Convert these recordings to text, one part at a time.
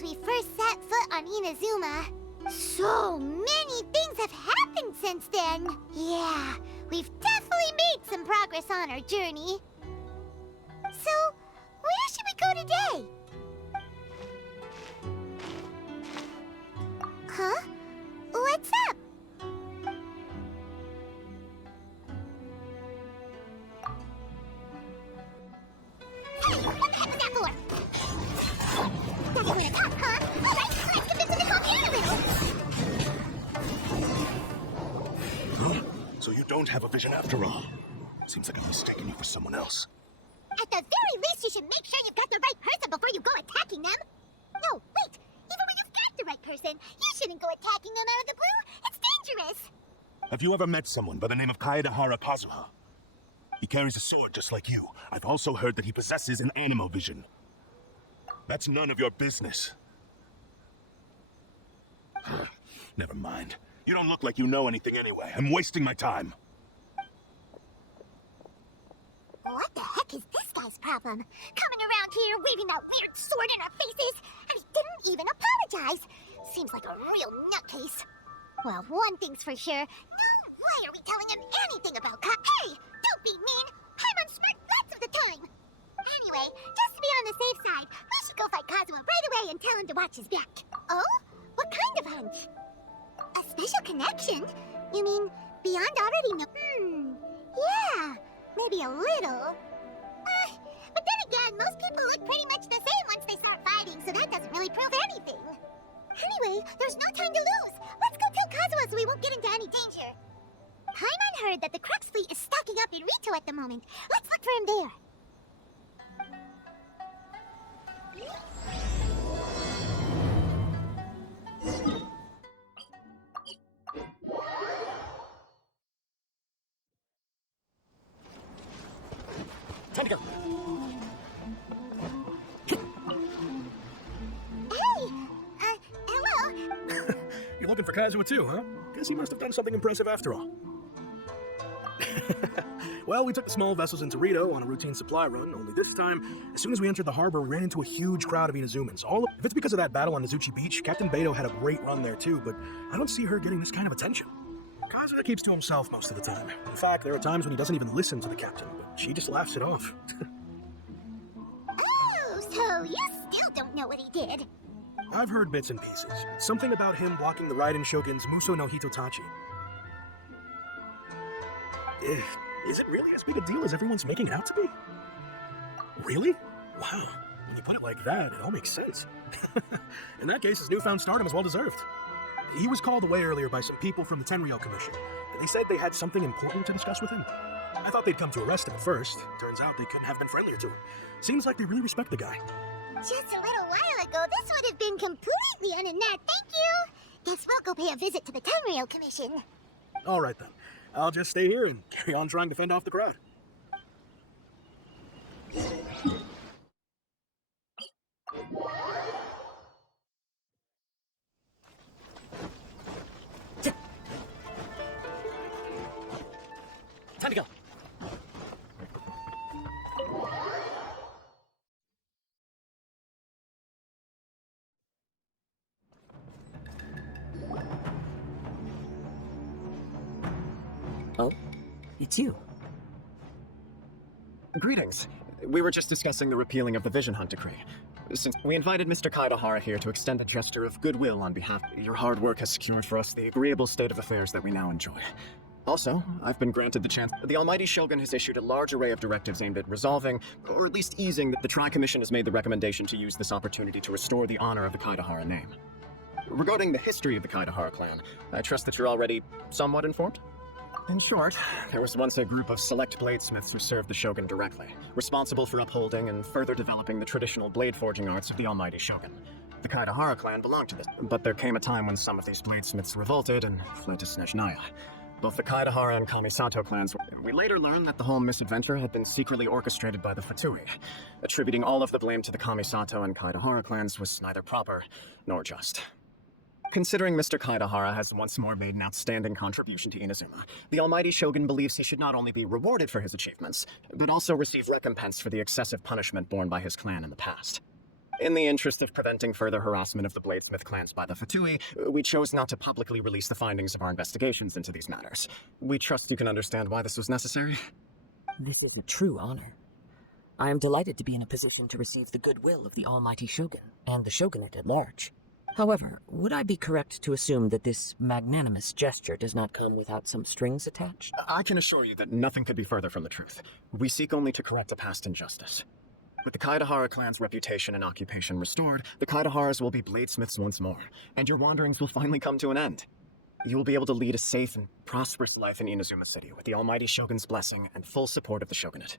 since we first set foot on Inazuma. So many things have happened since then. Yeah, we've definitely made some progress on our journey. So, where should we go today? Huh? What's up? Hey, what the heck was that for? Doesn't want to talk, huh? Alright, let's convince him to calm down a little. So you don't have a vision after all. Seems like I'm mistaking you for someone else. At the very least, you should make sure you've got the right person before you go attacking them. No, wait. Even when you've got the right person, you shouldn't go attacking them out of the blue. It's dangerous. Have you ever met someone by the name of Kaedahara Kazuha? He carries a sword just like you. I've also heard that he possesses an animo vision. That's none of your business. Never mind. You don't look like you know anything anyway. I'm wasting my time. What the heck is this guy's problem? Coming around here waving that weird sword in our faces, and he didn't even apologize. Seems like a real nutcase. Well, one thing's for sure. No way are we telling him anything about Hey, don't be mean. I'm on smart lots of the time. Anyway, just to be on the safe side, we should go fight Kazuha right away and tell him to watch his back. Oh? What kind of hunch? A special connection? You mean beyond already know? Yeah. Maybe a little. But then again, most people look pretty much the same once they start fighting, so that doesn't really prove anything. Anyway, there's no time to lose. Let's go tell Kazuha so we won't get into any danger. Paimon heard that the Crux fleet is stocking up in Rito at the moment. Let's look for him there. Time to go. Hey! Hello? You're looking for Kazuha too, huh? Guess he must have done something impressive after all. Well, we took the small vessels into Rito on a routine supply run, only this time, as soon as we entered the harbor, we ran into a huge crowd of Inazumans. If it's because of that battle on Nazuchi Beach, Captain Beto had a great run there too, but I don't see her getting this kind of attention. Kazuha keeps to himself most of the time. In fact, there are times when he doesn't even listen to the captain, but she just laughs it off. Oh, so you still don't know what he did? I've heard bits and pieces. Something about him blocking the Raiden Shogun's Muso no Hitotachi. Is it really as big a deal as everyone's making it out to be? Really? Wow. When you put it like that, it all makes sense. In that case, his newfound stardom is well deserved. He was called away earlier by some people from the Tenryou Commission. They said they had something important to discuss with him. I thought they'd come to arrest him at first. Turns out they couldn't have been friendlier to him. Seems like they really respect the guy. Just a little while ago, this would have been completely unannounced. Thank you. Guess we'll go pay a visit to the Tenryou Commission. All right, then. I'll just stay here and carry on trying to fend off the crowd. Time to go. Oh, it's you. Greetings. We were just discussing the repealing of the Vision Hunt Decree. Since we invited Mr. Kaedahara here to extend a gesture of goodwill on behalf, your hard work has secured for us the agreeable state of affairs that we now enjoy. Also, I've been granted the chance. The Almighty Shogun has issued a large array of directives aimed at resolving, or at least easing, the Tri-Commission has made the recommendation to use this opportunity to restore the honor of the Kaedahara name. Regarding the history of the Kaedahara clan, I trust that you're already somewhat informed? In short, there was once a group of select bladesmiths who served the Shogun directly, responsible for upholding and further developing the traditional blade forging arts of the Almighty Shogun. The Kaedahara clan belonged to this, but there came a time when some of these bladesmiths revolted and fled to Snezhnaya. Both the Kaedahara and Kamisato clans we later learned that the whole misadventure had been secretly orchestrated by the Fatui. Attributing all of the blame to the Kamisato and Kaedahara clans was neither proper nor just. Considering Mr. Kaedahara has once more made an outstanding contribution to Inazuma, the Almighty Shogun believes he should not only be rewarded for his achievements, but also receive recompense for the excessive punishment borne by his clan in the past. In the interest of preventing further harassment of the Bladesmith clans by the Fatui, we chose not to publicly release the findings of our investigations into these matters. We trust you can understand why this was necessary. This is a true honor. I am delighted to be in a position to receive the goodwill of the Almighty Shogun and the Shogunate at large. However, would I be correct to assume that this magnanimous gesture does not come without some strings attached? I can assure you that nothing could be further from the truth. We seek only to correct a past injustice. With the Kaidahara clan's reputation and occupation restored, the Kaidaharas will be bladesmiths once more, and your wanderings will finally come to an end. You will be able to lead a safe and prosperous life in Inazuma City with the Almighty Shogun's blessing and full support of the Shogunate.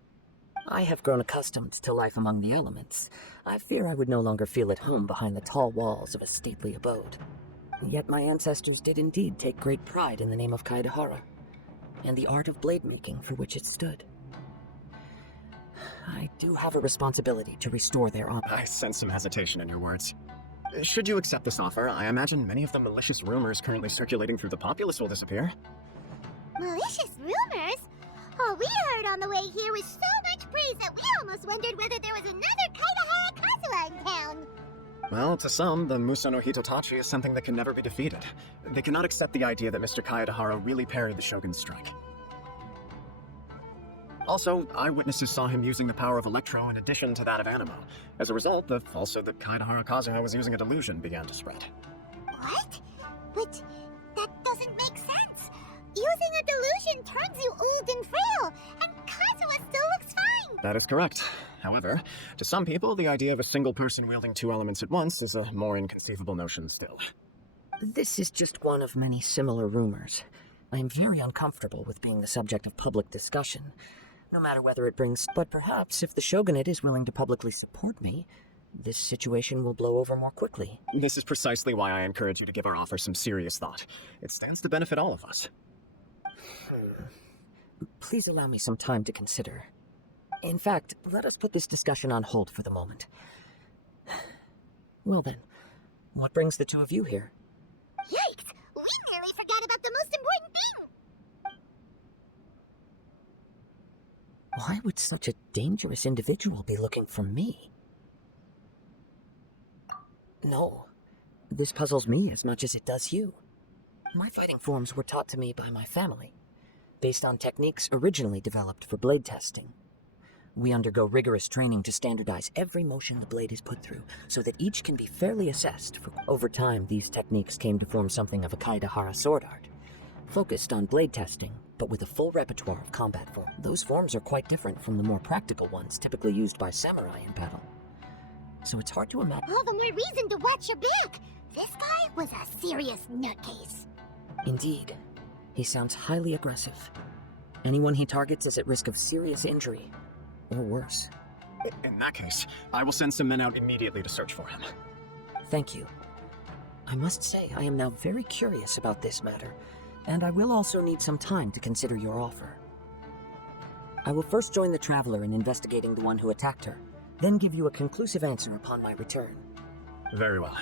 I have grown accustomed to life among the elements. I fear I would no longer feel at home behind the tall walls of a stately abode. Yet my ancestors did indeed take great pride in the name of Kaidahara, and the art of blade making for which it stood. I do have a responsibility to restore their honor. I sense some hesitation in your words. Should you accept this offer, I imagine many of the malicious rumors currently circulating through the populace will disappear. Malicious rumors? All we heard on the way here was so much praise that we almost wondered whether there was another Kaidahara Kazuha in town. Well, to some, the Muso no Hitotachi is something that can never be defeated. They cannot accept the idea that Mr. Kaidahara really parried the Shogun's strike. Also, eyewitnesses saw him using the power of Electro in addition to that of Animo. As a result, the falsehood that Kaidahara Kazuha was using a delusion began to spread. What? But that doesn't make sense. Using a delusion turns you old and frail, and Kazuha still looks fine. That is correct. However, to some people, the idea of a single person wielding two elements at once is a more inconceivable notion still. This is just one of many similar rumors. I am very uncomfortable with being the subject of public discussion, no matter whether it brings... But perhaps if the Shogunate is willing to publicly support me, this situation will blow over more quickly. This is precisely why I encourage you to give our offer some serious thought. It stands to benefit all of us. Please allow me some time to consider. In fact, let us put this discussion on hold for the moment. Well then, what brings the two of you here? Yikes! We nearly forgot about the most important thing! Why would such a dangerous individual be looking for me? No, this puzzles me as much as it does you. My fighting forms were taught to me by my family, based on techniques originally developed for blade testing. We undergo rigorous training to standardize every motion the blade is put through, so that each can be fairly assessed. Over time, these techniques came to form something of a Kaidahara sword art, focused on blade testing, but with a full repertoire of combat forms. Those forms are quite different from the more practical ones typically used by samurai in battle. So it's hard to imagine. All the more reason to watch your back. This guy was a serious nutcase. Indeed. He sounds highly aggressive. Anyone he targets is at risk of serious injury, or worse. In that case, I will send some men out immediately to search for him. Thank you. I must say, I am now very curious about this matter, and I will also need some time to consider your offer. I will first join the Traveler in investigating the one who attacked her, then give you a conclusive answer upon my return. Very well.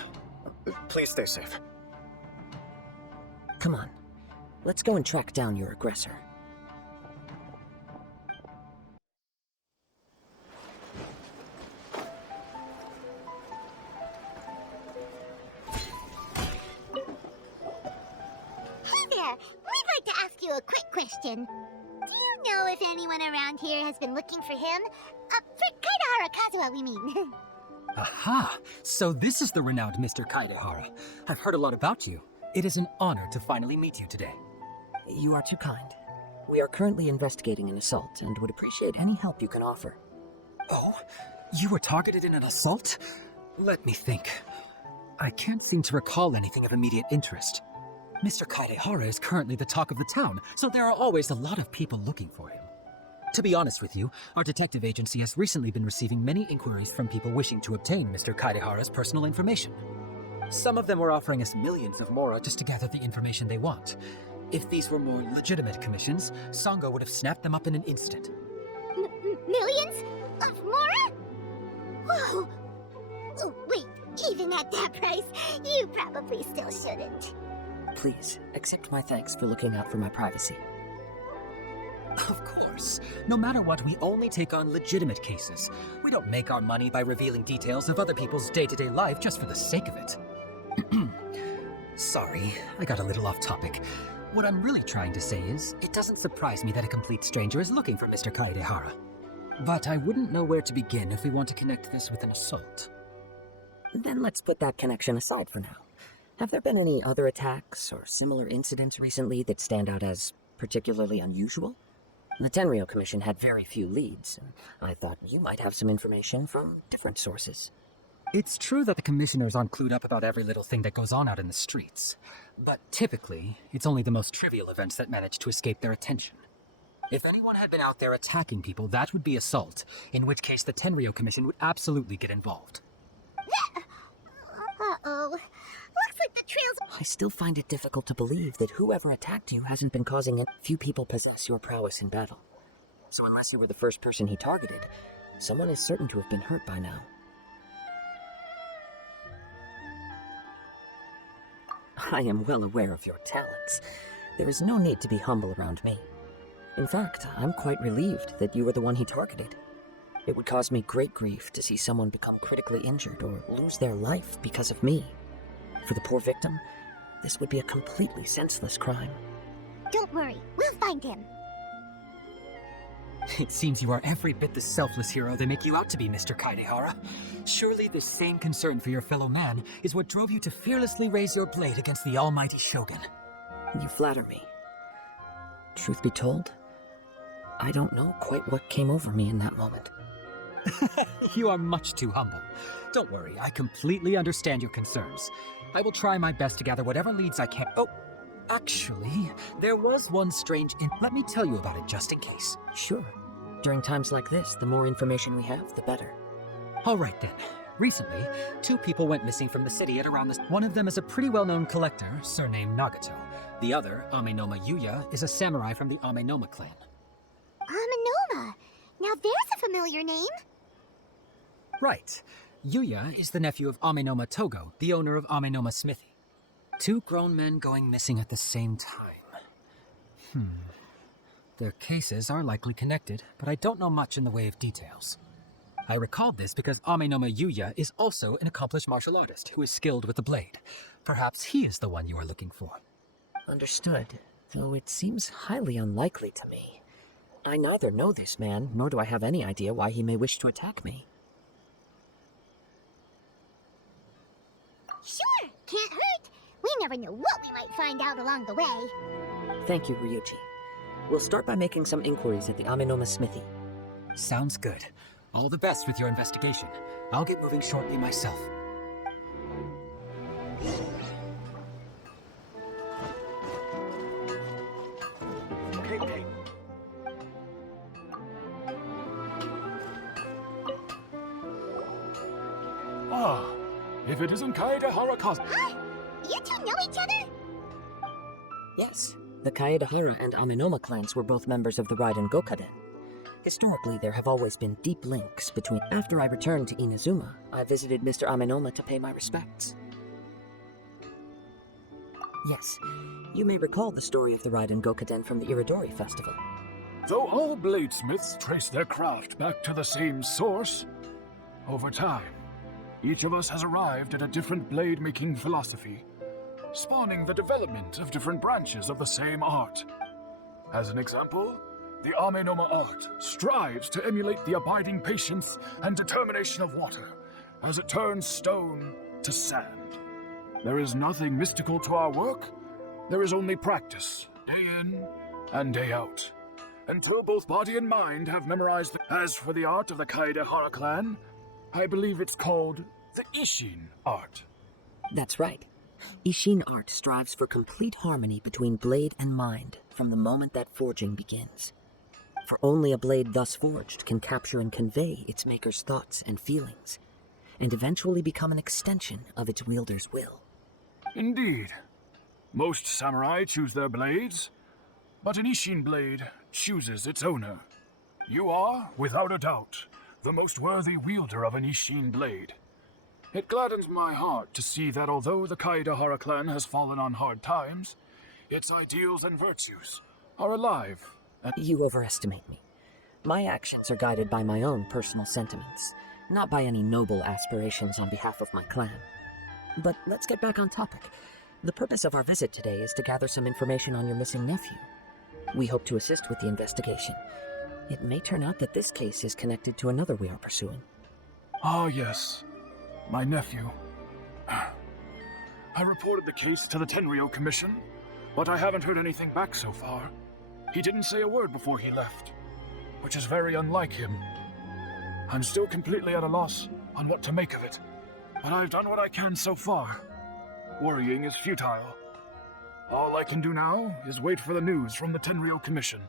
Please stay safe. Come on, let's go and track down your aggressor. Hey there! We'd like to ask you a quick question. Do you know if anyone around here has been looking for him? For Kaidahara Kazuha, we mean. Aha! So this is the renowned Mr. Kaidahara. I've heard a lot about you. It is an honor to finally meet you today. You are too kind. We are currently investigating an assault and would appreciate any help you can offer. Oh? You were targeted in an assault? Let me think. I can't seem to recall anything of immediate interest. Mr. Kaidahara is currently the talk of the town, so there are always a lot of people looking for him. To be honest with you, our detective agency has recently been receiving many inquiries from people wishing to obtain Mr. Kaidahara's personal information. Some of them were offering us millions of mora just to gather the information they want. If these were more legitimate commissions, Sango would have snapped them up in an instant. Millions? Of mora? Whoa! Oh, wait, even at that price, you probably still shouldn't. Please, accept my thanks for looking out for my privacy. Of course. No matter what, we only take on legitimate cases. We don't make our money by revealing details of other people's day-to-day life just for the sake of it. Sorry, I got a little off topic. What I'm really trying to say is, it doesn't surprise me that a complete stranger is looking for Mr. Kaedehara. But I wouldn't know where to begin if we want to connect this with an assault. Then let's put that connection aside for now. Have there been any other attacks or similar incidents recently that stand out as particularly unusual? The Tenryo Commission had very few leads, and I thought you might have some information from different sources. It's true that the commissioners aren't clued up about every little thing that goes on out in the streets, but typically, it's only the most trivial events that manage to escape their attention. If anyone had been out there attacking people, that would be assault, in which case the Tenryo Commission would absolutely get involved. Uh-oh. Looks like the trail's... I still find it difficult to believe that whoever attacked you hasn't been causing it. Few people possess your prowess in battle. So unless you were the first person he targeted, someone is certain to have been hurt by now. I am well aware of your talents. There is no need to be humble around me. In fact, I'm quite relieved that you were the one he targeted. It would cause me great grief to see someone become critically injured or lose their life because of me. For the poor victim, this would be a completely senseless crime. Don't worry, we'll find him. It seems you are every bit the selfless hero they make you out to be, Mr. Kaedehara. Surely this same concern for your fellow man is what drove you to fearlessly raise your blade against the almighty Shogun. You flatter me. Truth be told, I don't know quite what came over me in that moment. You are much too humble. Don't worry, I completely understand your concerns. I will try my best to gather whatever leads I can. Oh, actually, there was one strange let me tell you about it just in case. Sure. During times like this, the more information we have, the better. All right then. Recently, 2 people went missing from the city at around this. One of them is a pretty well-known collector, surnamed Nagato. The other, Amenoma Yuya, is a samurai from the Amenoma clan. Amenoma. Now there's a familiar name. Right. Yuya is the nephew of Amenoma Togo, the owner of Amenoma Smithy. 2 grown men going missing at the same time. Their cases are likely connected, but I don't know much in the way of details. I recalled this because Amenoma Yuya is also an accomplished martial artist who is skilled with the blade. Perhaps he is the one you are looking for. Understood, though it seems highly unlikely to me. I neither know this man, nor do I have any idea why he may wish to attack me. Sure, can't hurt. We never know what we might find out along the way. Thank you, Ryuji. We'll start by making some inquiries at the Amenoma Smithy. Sounds good. All the best with your investigation. I'll get moving shortly myself. Okay. Ah, if it isn't Kaedehara Kazuha. Hi, you 2 know each other? Yes, the Kaedehara and Amenoma clans were both members of the Raiden Gokaden. Historically, there have always been deep links between... After I returned to Inazuma, I visited Mr. Amenoma to pay my respects. Yes, you may recall the story of the Raiden Gokaden from the Iridori Festival. Though all bladesmiths trace their craft back to the same source, over time, each of us has arrived at a different blade-making philosophy, spawning the development of different branches of the same art. As an example, the Amenoma art strives to emulate the abiding patience and determination of water as it turns stone to sand. There is nothing mystical to our work. There is only practice, day in and day out. Until both body and mind have memorized As for the art of the Kaedehara clan, I believe it's called the Ishin art. That's right. Ishin art strives for complete harmony between blade and mind from the moment that forging begins. For only a blade thus forged can capture and convey its maker's thoughts and feelings, and eventually become an extension of its wielder's will. Indeed. Most samurai choose their blades, but an Ishin blade chooses its owner. You are, without a doubt, the most worthy wielder of an Ishin blade. It gladdens my heart to see that although the Kaedehara clan has fallen on hard times, its ideals and virtues are alive You overestimate me. My actions are guided by my own personal sentiments, not by any noble aspirations on behalf of my clan. But let's get back on topic. The purpose of our visit today is to gather some information on your missing nephew. We hope to assist with the investigation. It may turn out that this case is connected to another we are pursuing. Ah, yes. My nephew. I reported the case to the Tenryou Commission, but I haven't heard anything back so far. He didn't say a word before he left, which is very unlike him. I'm still completely at a loss on what to make of it, but I've done what I can so far. Worrying is futile. All I can do now is wait for the news from the Tenryou Commission.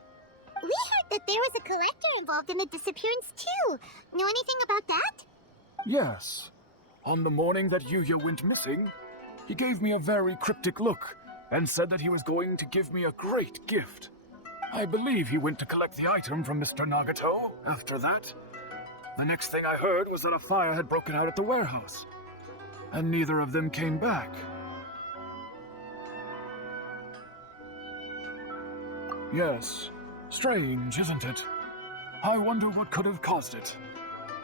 We heard that there was a collector involved in the disappearance too. Know anything about that? Yes. On the morning that Yuya went missing, he gave me a very cryptic look and said that he was going to give me a great gift. I believe he went to collect the item from Mr. Nagato after that. The next thing I heard was that a fire had broken out at the warehouse, and neither of them came back. Yes, strange, isn't it? I wonder what could have caused it.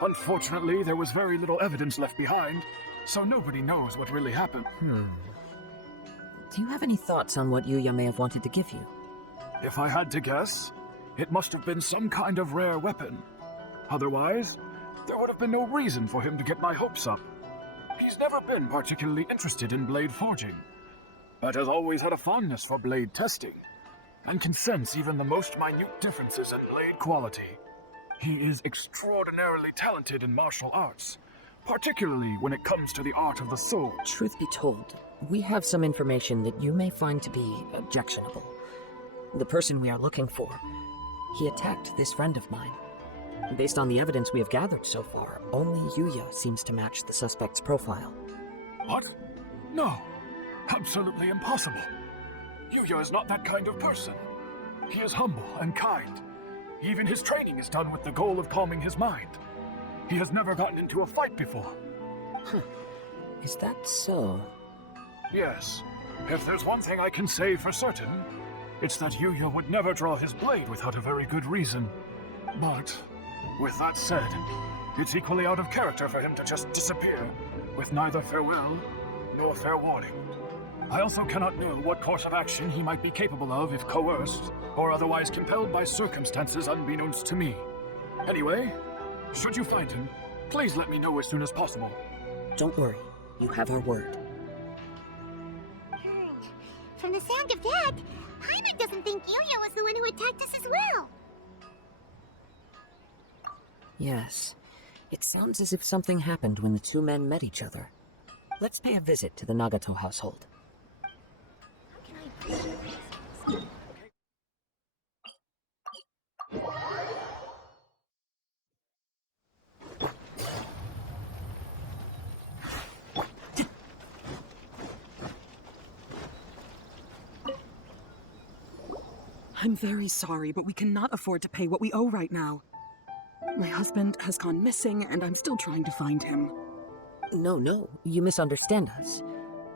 Unfortunately, there was very little evidence left behind, so nobody knows what really happened. Do you have any thoughts on what Yuya may have wanted to give you? If I had to guess, it must have been some kind of rare weapon. Otherwise, there would have been no reason for him to get my hopes up. He's never been particularly interested in blade forging, but has always had a fondness for blade testing, and can sense even the most minute differences in blade quality. He is extraordinarily talented in martial arts, particularly when it comes to the art of the sword. Truth be told, we have some information that you may find to be objectionable. The person we are looking for, he attacked this friend of mine. Based on the evidence we have gathered so far, only Yuya seems to match the suspect's profile. What? No. Absolutely impossible. Yuya is not that kind of person. He is humble and kind. Even his training is done with the goal of calming his mind. He has never gotten into a fight before. Is that so? Yes. If there's one thing I can say for certain, it's that Yuya would never draw his blade without a very good reason. But, with that said, it's equally out of character for him to just disappear, with neither farewell nor fair warning. I also cannot know what course of action he might be capable of if coerced, or otherwise compelled by circumstances unbeknownst to me. Anyway, should you find him, please let me know as soon as possible. Don't worry, you have our word. From the sound of that, Paimon doesn't think Yuya was the one who attacked us as well. Yes, it sounds as if something happened when the two men met each other. Let's pay a visit to the Nagato household. I'm very sorry, but we cannot afford to pay what we owe right now. My husband has gone missing, and I'm still trying to find him. No, you misunderstand us.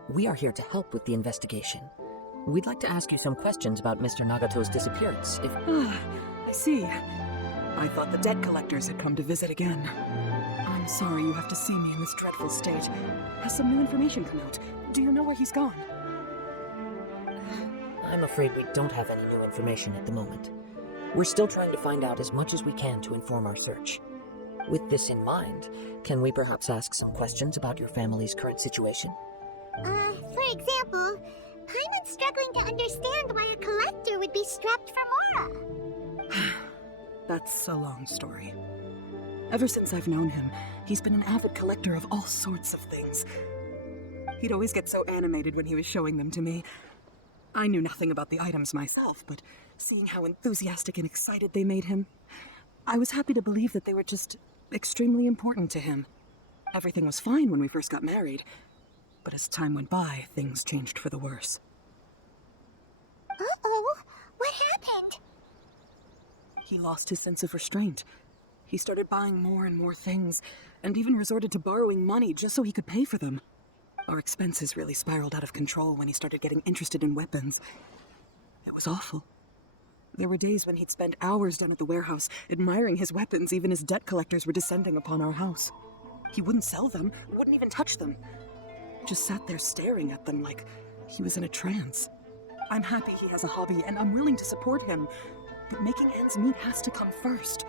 We are here to help with the investigation. We'd like to ask you some questions about Mr. Nagato's disappearance, if... I see. I thought the debt collectors had come to visit again. I'm sorry you have to see me in this dreadful state. Has some new information come out? Do you know where he's gone? I'm afraid we don't have any new information at the moment. We're still trying to find out as much as we can to inform our search. With this in mind, can we perhaps ask some questions about your family's current situation? For example, Paimon's struggling to understand why a collector would be strapped for Mora. That's a long story. Ever since I've known him, he's been an avid collector of all sorts of things. He'd always get so animated when he was showing them to me. I knew nothing about the items myself, but seeing how enthusiastic and excited they made him, I was happy to believe that they were just extremely important to him. Everything was fine when we first got married, but as time went by, things changed for the worse. Uh-oh, what happened? He lost his sense of restraint. He started buying more and more things, and even resorted to borrowing money just so he could pay for them. Our expenses really spiraled out of control when he started getting interested in weapons. It was awful. There were days when he'd spend hours down at the warehouse, admiring his weapons even as debt collectors were descending upon our house. He wouldn't sell them, wouldn't even touch them. Just sat there staring at them like he was in a trance. I'm happy he has a hobby, and I'm willing to support him, but making ends meet has to come first.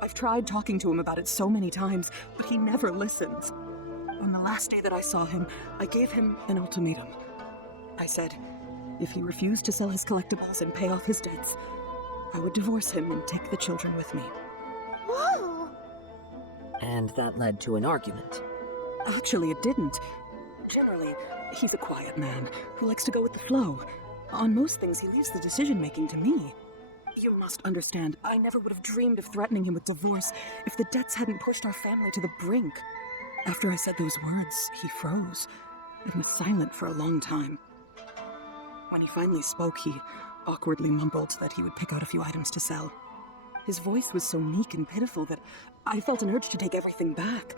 I've tried talking to him about it so many times, but he never listens. On the last day that I saw him, I gave him an ultimatum. I said, if he refused to sell his collectibles and pay off his debts, I would divorce him and take the children with me. Whoa! And that led to an argument. Actually, it didn't. Generally, he's a quiet man who likes to go with the flow. On most things, he leaves the decision-making to me. You must understand, I never would have dreamed of threatening him with divorce if the debts hadn't pushed our family to the brink. After I said those words, he froze and was silent for a long time. When he finally spoke, he awkwardly mumbled that he would pick out a few items to sell. His voice was so meek and pitiful that I felt an urge to take everything back.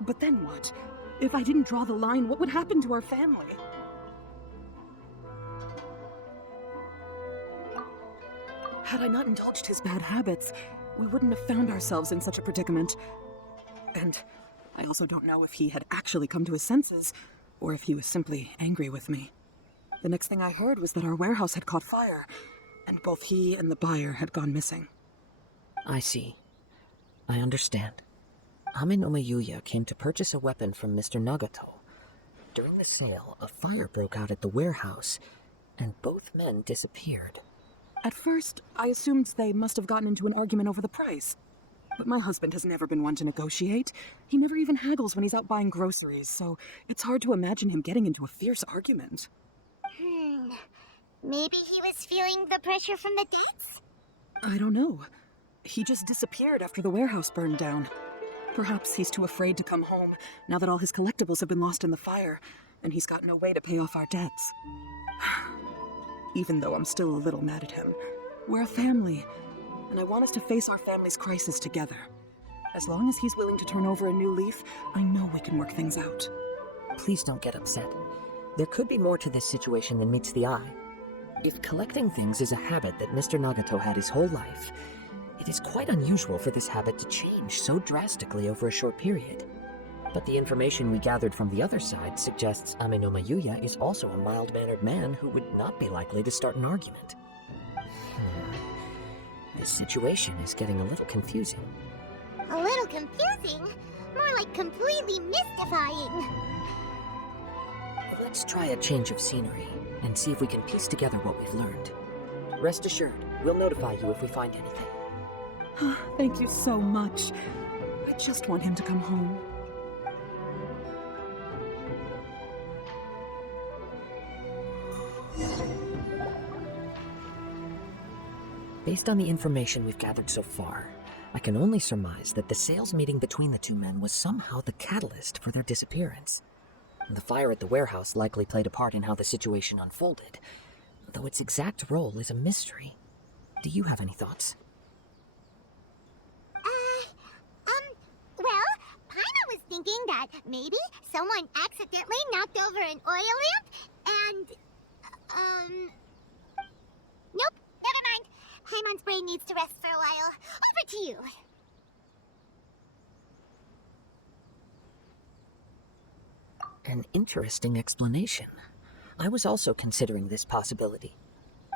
But then what? If I didn't draw the line, what would happen to our family? Had I not indulged his bad habits, we wouldn't have found ourselves in such a predicament. And I also don't know if he had actually come to his senses, or if he was simply angry with me. The next thing I heard was that our warehouse had caught fire, and both he and the buyer had gone missing. I see. I understand. Ame no Mayuya came to purchase a weapon from Mr. Nagato. During the sale, a fire broke out at the warehouse, and both men disappeared. At first, I assumed they must have gotten into an argument over the price. But my husband has never been one to negotiate. He never even haggles when he's out buying groceries, so it's hard to imagine him getting into a fierce argument. Maybe he was feeling the pressure from the debts? I don't know. He just disappeared after the warehouse burned down. Perhaps he's too afraid to come home now that all his collectibles have been lost in the fire, and he's got no way to pay off our debts. Even though I'm still a little mad at him, we're a family, and I want us to face our family's crisis together. As long as he's willing to turn over a new leaf, I know we can work things out. Please don't get upset. There could be more to this situation than meets the eye. If collecting things is a habit that Mr. Nagato had his whole life, it is quite unusual for this habit to change so drastically over a short period. But the information we gathered from the other side suggests Ame no Mayuya is also a mild-mannered man who would not be likely to start an argument. This situation is getting a little confusing. A little confusing? More like completely mystifying. Let's try a change of scenery and see if we can piece together what we've learned. Rest assured, we'll notify you if we find anything. Thank you so much. I just want him to come home. Based on the information we've gathered so far, I can only surmise that the sales meeting between the two men was somehow the catalyst for their disappearance. The fire at the warehouse likely played a part in how the situation unfolded, though its exact role is a mystery. Do you have any thoughts? Well, Paimon was thinking that maybe someone accidentally knocked over an oil lamp and, nope, never mind. Paimon's brain needs to rest for a while. Over to you. An interesting explanation. I was also considering this possibility.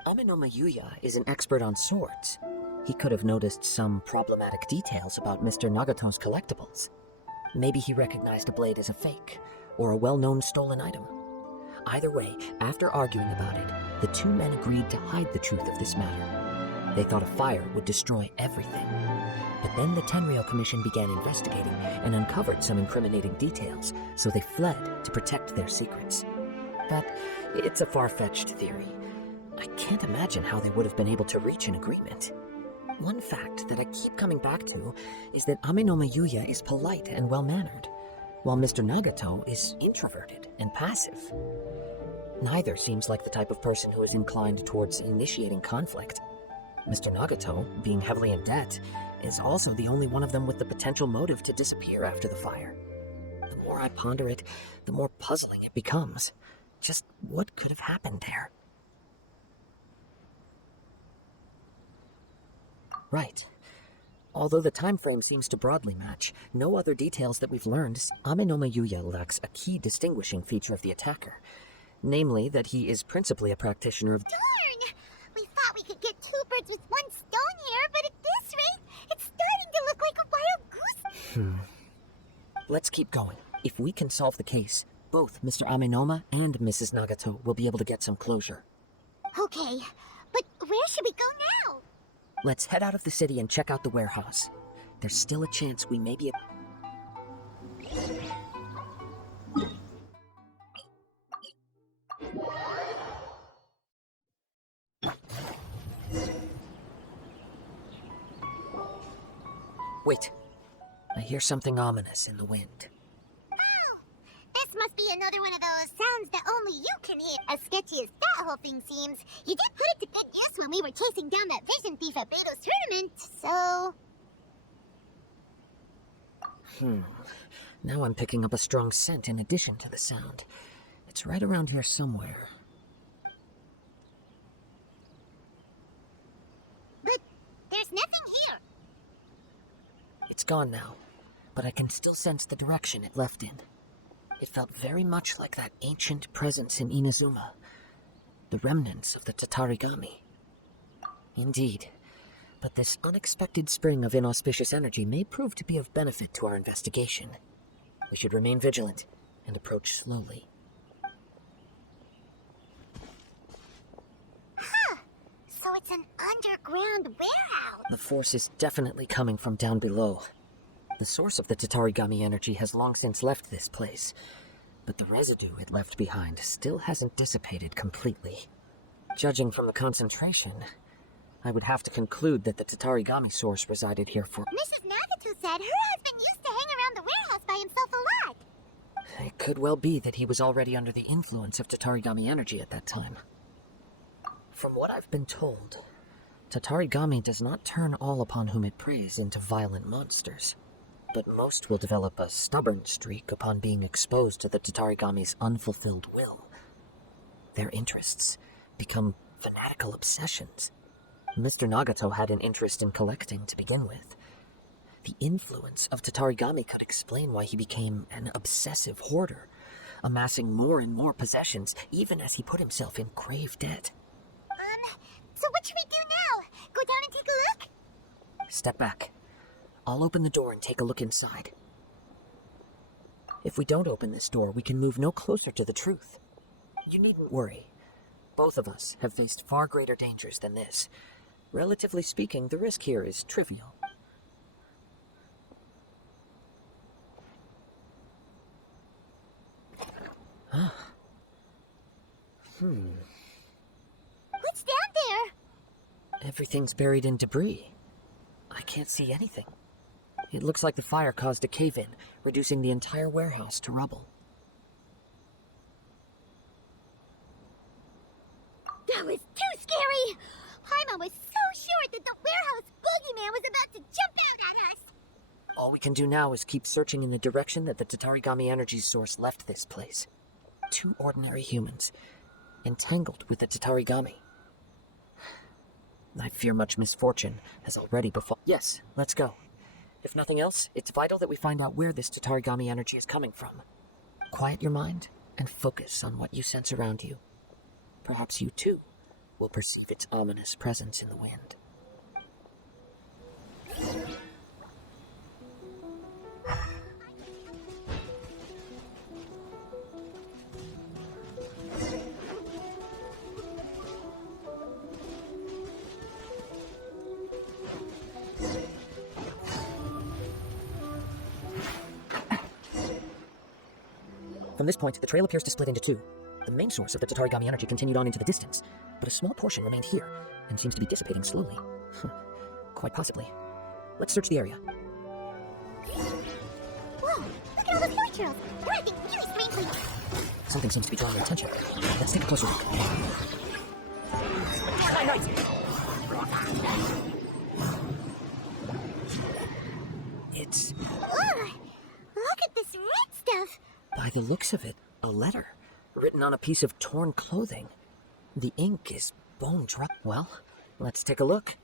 Ame no Mayuya is an expert on swords. He could have noticed some problematic details about Mr. Nagato's collectibles. Maybe he recognized a blade as a fake, or a well-known stolen item. Either way, after arguing about it, the two men agreed to hide the truth of this matter. They thought a fire would destroy everything. But then the Tenryou Commission began investigating and uncovered some incriminating details, so they fled to protect their secrets. But it's a far-fetched theory. I can't imagine how they would have been able to reach an agreement. One fact that I keep coming back to is that Ame no Mayuya is polite and well-mannered, while Mr. Nagato is introverted and passive. Neither seems like the type of person who is inclined towards initiating conflict. Mr. Nagato, being heavily in debt, is also the only one of them with the potential motive to disappear after the fire. The more I ponder it, the more puzzling it becomes. Just what could have happened there? Right. Although the time frame seems to broadly match, no other details that we've learned. Amenoma Yuya lacks a key distinguishing feature of the attacker, namely that he is principally a practitioner of... Darn! We thought we could get two birds with one stone here, but at this rate, it's starting to look like a wild goose. Let's keep going. If we can solve the case, both Mr. Amenoma and Mrs. Nagato will be able to get some closure. Okay, but where should we go now? Let's head out of the city and check out the warehouse. There's still a chance we may be... Wait. I hear something ominous in the wind. Oh, this must be another one of those sounds that only you can hear. As sketchy as that whole thing seems, you did put it to good use when we were chasing down that vision thief at Beetle's tournament, so... Now I'm picking up a strong scent in addition to the sound. It's right around here somewhere. But there's nothing here. It's gone now, but I can still sense the direction it left in. It felt very much like that ancient presence in Inazuma, the remnants of the Tatarigami. Indeed, but this unexpected spring of inauspicious energy may prove to be of benefit to our investigation. We should remain vigilant and approach slowly. So it's an underground warehouse. The force is definitely coming from down below. The source of the Tatarigami energy has long since left this place, but the residue it left behind still hasn't dissipated completely. Judging from the concentration, I would have to conclude that the Tatarigami source resided here for... Mrs. Nagato said her husband used to hang around the warehouse by himself a lot. It could well be that he was already under the influence of Tatarigami energy at that time. From what I've been told, Tatarigami does not turn all upon whom it preys into violent monsters, but most will develop a stubborn streak upon being exposed to the Tatarigami's unfulfilled will. Their interests become fanatical obsessions. Mr. Nagato had an interest in collecting to begin with. The influence of Tatarigami could explain why he became an obsessive hoarder, amassing more and more possessions even as he put himself in grave debt. So what should we do now? Go down and take a look? Step back. I'll open the door and take a look inside. If we don't open this door, we can move no closer to the truth. You needn't worry. Both of us have faced far greater dangers than this. Relatively speaking, the risk here is trivial. What's down there? Everything's buried in debris. I can't see anything. It looks like the fire caused a cave-in, reducing the entire warehouse to rubble. That was too scary! Paimon was so sure that the warehouse boogeyman was about to jump out at us! All we can do now is keep searching in the direction that the Tatarigami energy source left this place. Two ordinary humans, entangled with the Tatarigami. I fear much misfortune has already befallen. Yes, let's go. If nothing else, it's vital that we find out where this Tatarigami energy is coming from. Quiet your mind and focus on what you sense around you. Perhaps you too will perceive its ominous presence in the wind. From this point, the trail appears to split into two. The main source of the Tatarigami energy continued on into the distance, but a small portion remained here, and seems to be dissipating slowly. Quite possibly. Let's search the area. Whoa, look at all the floor trails! They're acting really strangely! Something seems to be drawing your attention. Let's take a closer look. It's... Ugh! Look at this red stuff! By the looks of it, a letter, written on a piece of torn clothing. The ink is bone dry. Well, let's take a look.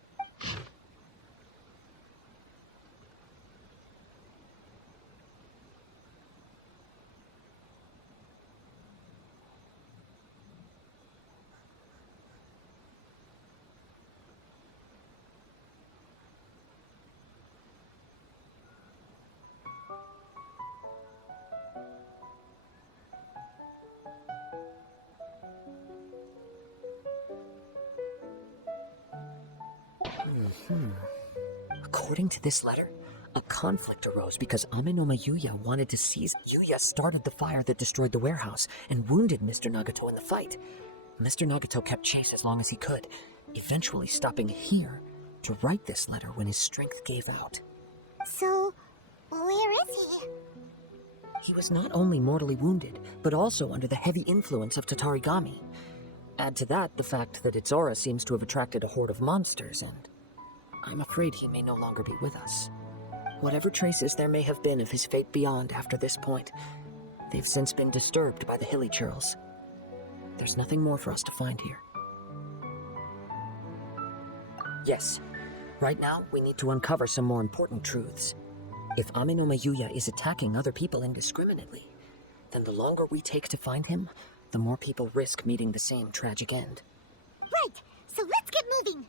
According to this letter, a conflict arose because Amenoma Yuya wanted to seize. Yuya started the fire that destroyed the warehouse and wounded Mr. Nagato in the fight. Mr. Nagato kept chase as long as he could, eventually stopping here to write this letter when his strength gave out. So, where is he? He was not only mortally wounded, but also under the heavy influence of Tatarigami. Add to that the fact that its aura seems to have attracted a horde of monsters, and I'm afraid he may no longer be with us. Whatever traces there may have been of his fate beyond after this point, they've since been disturbed by the hilly churls. There's nothing more for us to find here. Yes, right now we need to uncover some more important truths. If Amenoma Yuya is attacking other people indiscriminately, then the longer we take to find him, the more people risk meeting the same tragic end. Right, so let's get moving.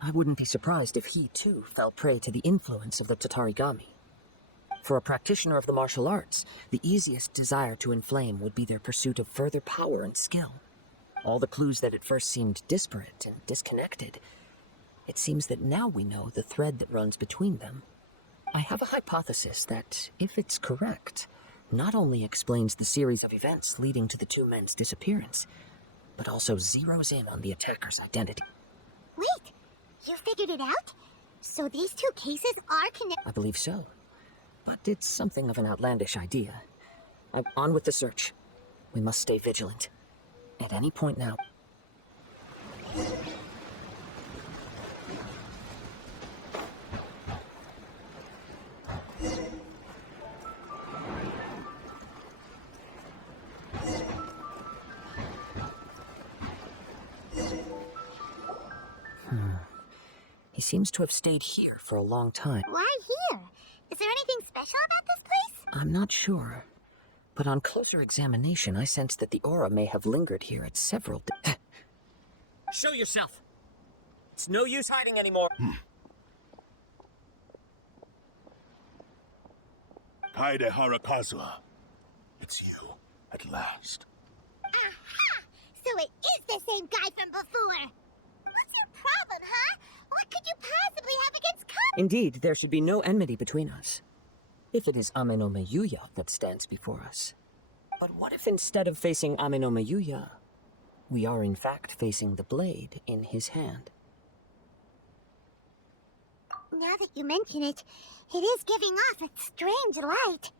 I wouldn't be surprised if he, too, fell prey to the influence of the Tatarigami. For a practitioner of the martial arts, the easiest desire to inflame would be their pursuit of further power and skill. All the clues that at first seemed disparate and disconnected, it seems that now we know the thread that runs between them. I have a hypothesis that, if it's correct, not only explains the series of events leading to the two men's disappearance, but also zeroes in on the attacker's identity. Wait, you figured it out? So these two cases are connected? I believe so. But it's something of an outlandish idea. I'm on with the search. We must stay vigilant. At any point now. He seems to have stayed here for a long time. Why here? Is there anything special about this place? I'm not sure. But on closer examination, I sense that the aura may have lingered here at several Show yourself! It's no use hiding anymore. Kaede Harakazuha. It's you, at last. Aha! So it is the same guy from before. What's the problem, huh? What could you possibly have against Kami? Indeed, there should be no enmity between us. If it is Amenoma Yuya that stands before us. But what if instead of facing Amenoma Yuya, we are in fact facing the blade in his hand? Now that you mention it, it is giving off a strange light.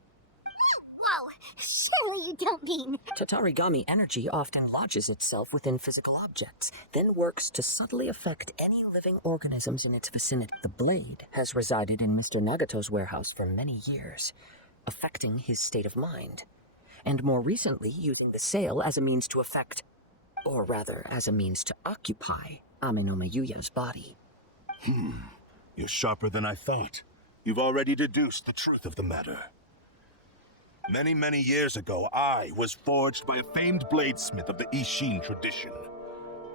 Whoa! Surely you don't mean... Tatarigami energy often lodges itself within physical objects, then works to subtly affect any living organisms in its vicinity. The blade has resided in Mr. Nagato's warehouse for many years, affecting his state of mind, and more recently using the sale as a means to affect, or rather as a means to occupy, Amenoma Yuya's body. You're sharper than I thought. You've already deduced the truth of the matter. Many, many years ago, I was forged by a famed bladesmith of the Ishin tradition.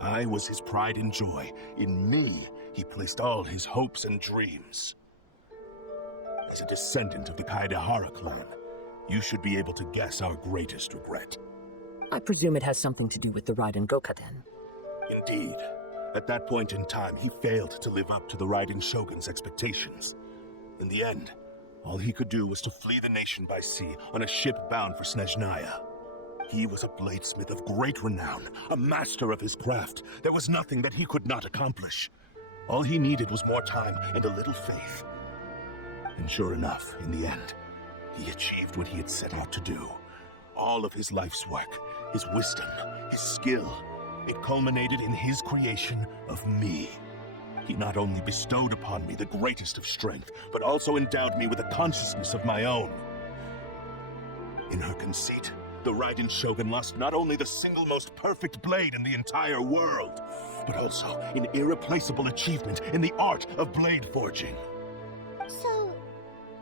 I was his pride and joy. In me, he placed all his hopes and dreams. As a descendant of the Kaedehara clan, you should be able to guess our greatest regret. I presume it has something to do with the Raiden Gokaden. Indeed. At that point in time, he failed to live up to the Raiden Shogun's expectations. In the end, all he could do was to flee the nation by sea on a ship bound for Snezhnaya. He was a bladesmith of great renown, a master of his craft. There was nothing that he could not accomplish. All he needed was more time and a little faith. And sure enough, in the end, he achieved what he had set out to do. All of his life's work, his wisdom, his skill, it culminated in his creation of me. He not only bestowed upon me the greatest of strength, but also endowed me with a consciousness of my own. In her conceit, the Raiden Shogun lost not only the single most perfect blade in the entire world, but also an irreplaceable achievement in the art of blade forging. So,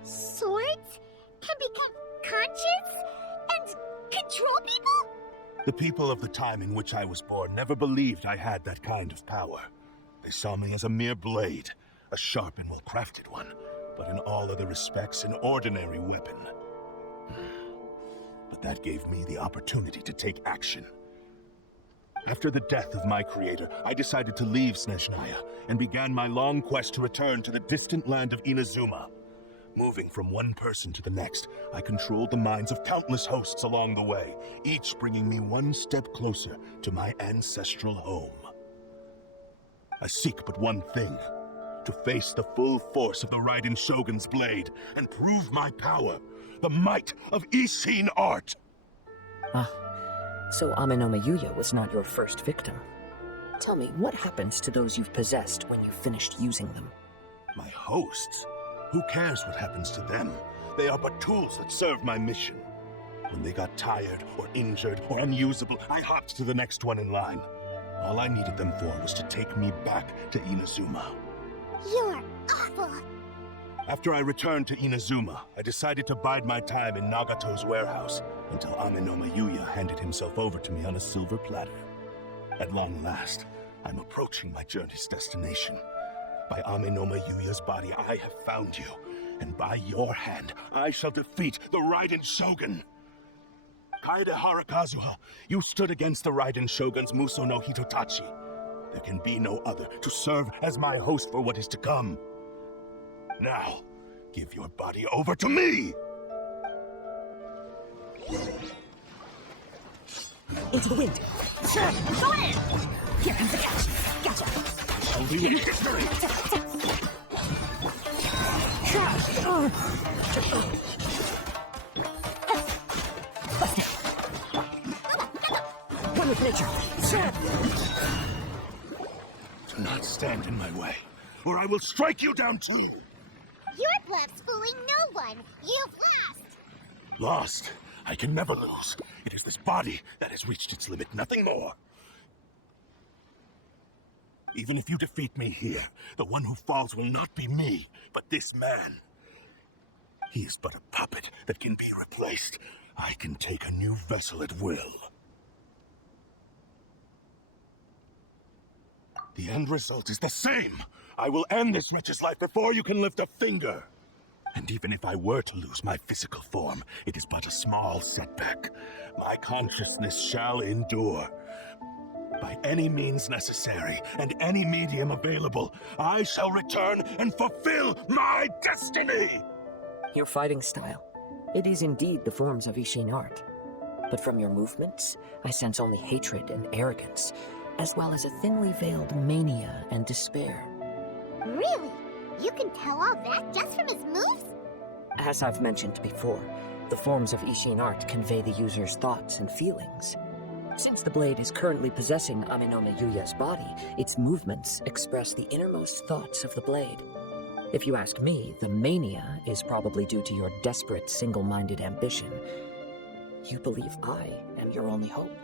swords can become conscious and control people? The people of the time in which I was born never believed I had that kind of power. They saw me as a mere blade, a sharp and well-crafted one, but in all other respects an ordinary weapon. But that gave me the opportunity to take action. After the death of my creator, I decided to leave Snezhnaya and began my long quest to return to the distant land of Inazuma. Moving from one person to the next, I controlled the minds of countless hosts along the way, each bringing me one step closer to my ancestral home. I seek but one thing: to face the full force of the Raiden Shogun's blade and prove my power, the might of Ishin art. So Amenoma Yuya was not your first victim. Tell me, what happens to those you've possessed when you've finished using them? My hosts? Who cares what happens to them? They are but tools that serve my mission. When they got tired, or injured, or unusable, I hopped to the next one in line. All I needed them for was to take me back to Inazuma. You're awful. After I returned to Inazuma, I decided to bide my time in Nagato's warehouse until Amenoma Yuya handed himself over to me on a silver platter. At long last, I'm approaching my journey's destination. By Amenoma Yuya's body, I have found you, and by your hand, I shall defeat the Raiden Shogun. Kaedehara Kazuha, you stood against the Raiden Shogun's Muso no Hitotachi. There can be no other to serve as my host for what is to come. Now, give your body over to me! Into the wind! Sure, go in! Here comes the catch. Gotcha. I'll be in history! One with nature! Do not stand in my way, or I will strike you down too! Your bluff's fooling no one. You've lost. Lost? I can never lose. It is this body that has reached its limit, nothing more. Even if you defeat me here, the one who falls will not be me, but this man. He is but a puppet that can be replaced. I can take a new vessel at will. The end result is the same. I will end this wretch's life before you can lift a finger. And even if I were to lose my physical form, it is but a small setback. My consciousness shall endure. By any means necessary, and any medium available, I shall return and fulfill my destiny! Your fighting style. It is indeed the forms of Ishin art. But from your movements, I sense only hatred and arrogance, as well as a thinly veiled mania and despair. Really? You can tell all that just from his moves? As I've mentioned before, the forms of Ishin art convey the user's thoughts and feelings. Since the blade is currently possessing Amenoma Yuya's body, its movements express the innermost thoughts of the blade. If you ask me, the mania is probably due to your desperate, single-minded ambition. You believe I am your only hope.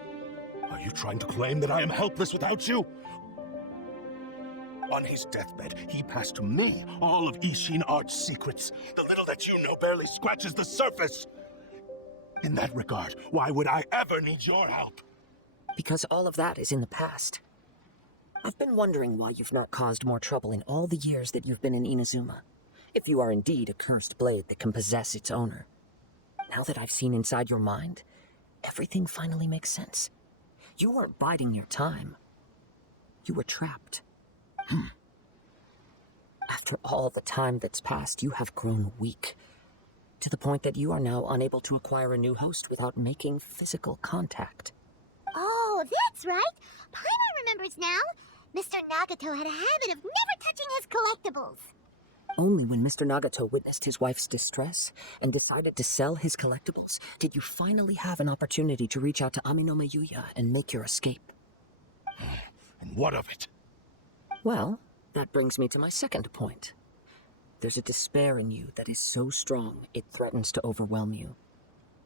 Are you trying to claim that I am helpless without you? On his deathbed, he passed to me all of Ishin Art's secrets. The little that you know barely scratches the surface. In that regard, why would I ever need your help? Because all of that is in the past. I've been wondering why you've not caused more trouble in all the years that you've been in Inazuma. If you are indeed a cursed blade that can possess its owner. Now that I've seen inside your mind, everything finally makes sense. You weren't biding your time. You were trapped. After all the time that's passed, you have grown weak. To the point that you are now unable to acquire a new host without making physical contact. Oh, that's right. Paimon remembers now. Mr. Nagato had a habit of never touching his collectibles. Only when Mr. Nagato witnessed his wife's distress and decided to sell his collectibles did you finally have an opportunity to reach out to Amenoma Yuya and make your escape. And what of it? Well, that brings me to my second point. There's a despair in you that is so strong it threatens to overwhelm you.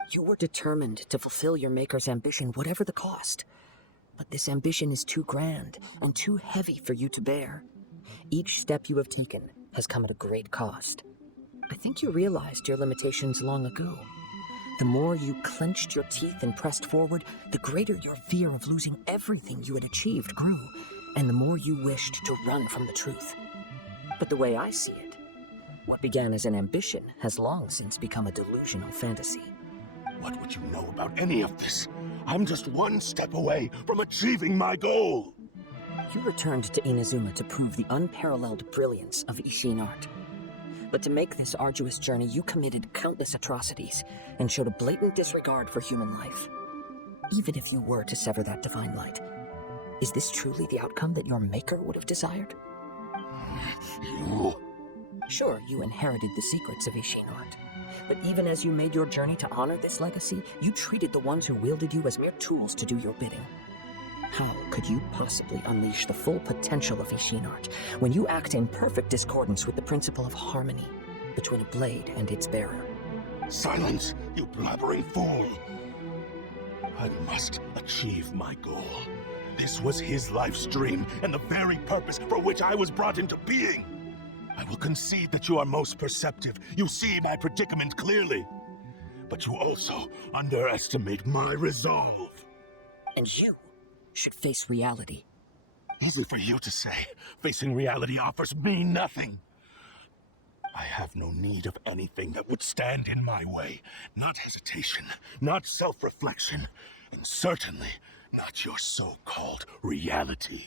You were determined to fulfill your maker's ambition, whatever the cost. But this ambition is too grand and too heavy for you to bear. Each step you have taken has come at a great cost. I think you realized your limitations long ago. The more you clenched your teeth and pressed forward, the greater your fear of losing everything you had achieved grew, and the more you wished to run from the truth. But the way I see it, what began as an ambition has long since become a delusional fantasy. What would you know about any of this? I'm just one step away from achieving my goal! You returned to Inazuma to prove the unparalleled brilliance of Ishin art. But to make this arduous journey, you committed countless atrocities and showed a blatant disregard for human life. Even if you were to sever that divine light, is this truly the outcome that your maker would have desired? You... Sure, you inherited the secrets of Ishin art, but even as you made your journey to honor this legacy, you treated the ones who wielded you as mere tools to do your bidding. How could you possibly unleash the full potential of Ishin art when you act in perfect discordance with the principle of harmony between a blade and its bearer? Silence, you blabbering fool! I must achieve my goal. This was his life's dream, and the very purpose for which I was brought into being. I will concede that you are most perceptive. You see my predicament clearly. But you also underestimate my resolve. And you should face reality. Easy for you to say. Facing reality offers me nothing. I have no need of anything that would stand in my way. Not hesitation, not self-reflection, and certainly not your so-called reality.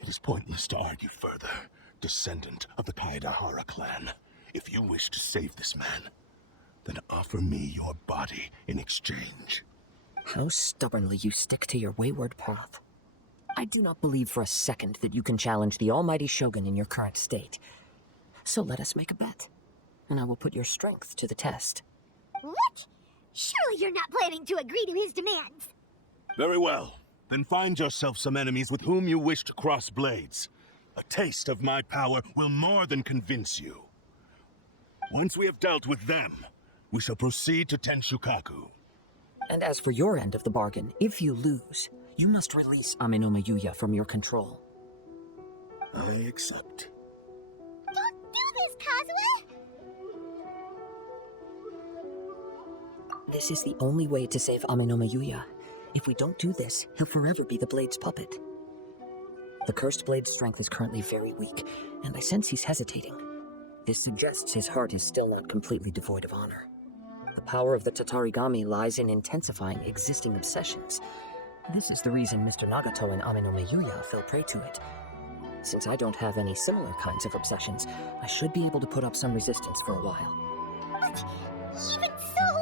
It is pointless to argue further, descendant of the Kaedahara clan. If you wish to save this man, then offer me your body in exchange. How stubbornly you stick to your wayward path. I do not believe for a second that you can challenge the almighty Shogun in your current state. So let us make a bet, and I will put your strength to the test. What? Surely you're not planning to agree to his demands. Very well. Then find yourself some enemies with whom you wish to cross blades. A taste of my power will more than convince you. Once we have dealt with them, we shall proceed to Tenshukaku. And as for your end of the bargain, if you lose, you must release Amenoma Yuya from your control. I accept. Don't do this, Kazuha! This is the only way to save Amenoma Yuya. If we don't do this, he'll forever be the Blade's puppet. The Cursed Blade's strength is currently very weak, and I sense he's hesitating. This suggests his heart is still not completely devoid of honor. The power of the Tatarigami lies in intensifying existing obsessions. This is the reason Mr. Nagato and Amenoma Yuya fell prey to it. Since I don't have any similar kinds of obsessions, I should be able to put up some resistance for a while. But even so...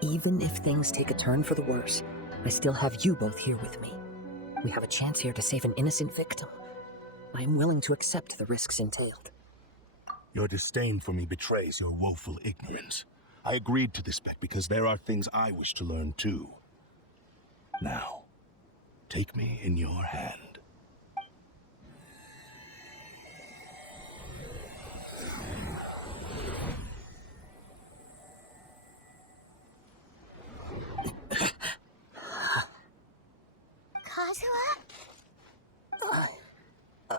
Even if things take a turn for the worse, I still have you both here with me. We have a chance here to save an innocent victim. I am willing to accept the risks entailed. Your disdain for me betrays your woeful ignorance. I agreed to this bet because there are things I wish to learn too. Now, take me in your hand. Kazuha?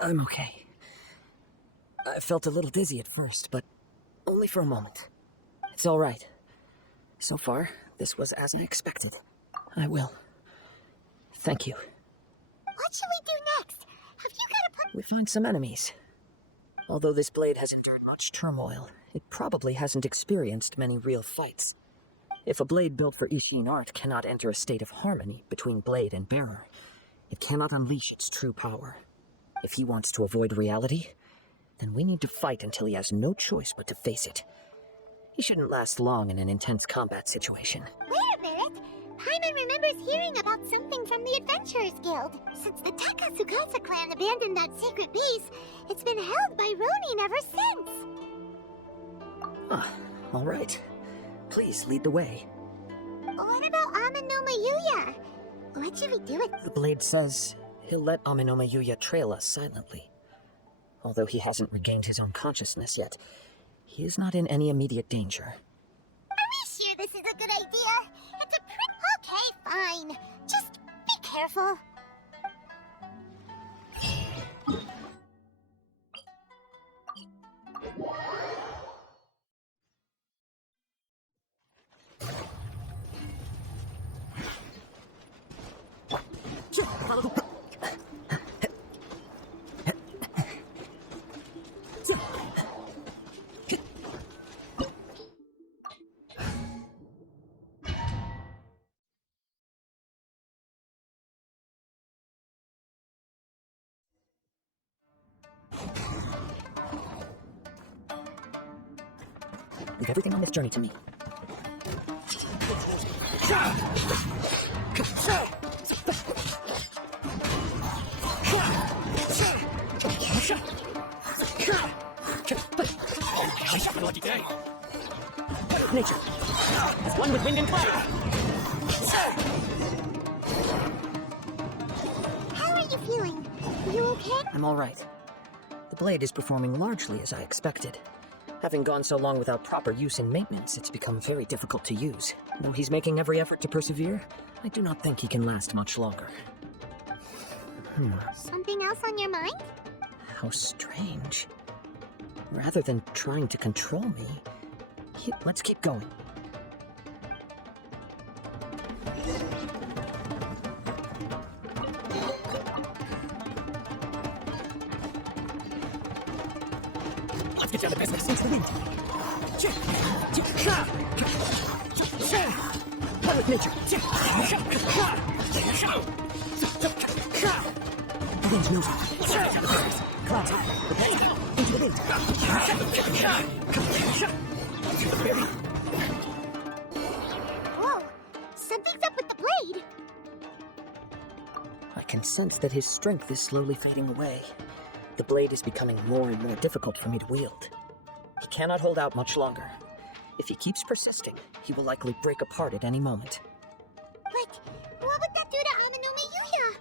I'm okay. I felt a little dizzy at first, but only for a moment. It's all right. So far, this was as I expected. I will. Thank you. What should we do next? Have you got a plan? We find some enemies. Although this blade has endured much turmoil, it probably hasn't experienced many real fights. If a blade built for Ishin art cannot enter a state of harmony between blade and bearer, it cannot unleash its true power. If he wants to avoid reality, then we need to fight until he has no choice but to face it. He shouldn't last long in an intense combat situation. Wait a minute! Paimon remembers hearing about something from the Adventurers Guild. Since the Takasukasa clan abandoned that secret base, it's been held by Ronin ever since. Ah, all right. Please lead the way. What about Amenoma Yuya? What should we do with... The blade says he'll let Amenoma Yuya trail us silently. Although he hasn't regained his own consciousness yet, he is not in any immediate danger. Are we sure this is a good idea? It's a Okay, fine. Just be careful. Leave everything on this journey to me. Lucky day. Nature. It's one with wind and fire. How are you feeling? You okay? I'm all right. The blade is performing largely as I expected. Having gone so long without proper use and maintenance, it's become very difficult to use. Though he's making every effort to persevere, I do not think he can last much longer. Something else on your mind? How strange. Rather than trying to control me, let's keep going. Let's get down to business. Into the wind. One with nature. The wind's moving. Clouds up. Into the wind. Whoa, something's up with the blade. I can sense that his strength is slowly fading away. The blade is becoming more and more difficult for me to wield. He cannot hold out much longer. If he keeps persisting, he will likely break apart at any moment. But what would that do to Amanome Yuya?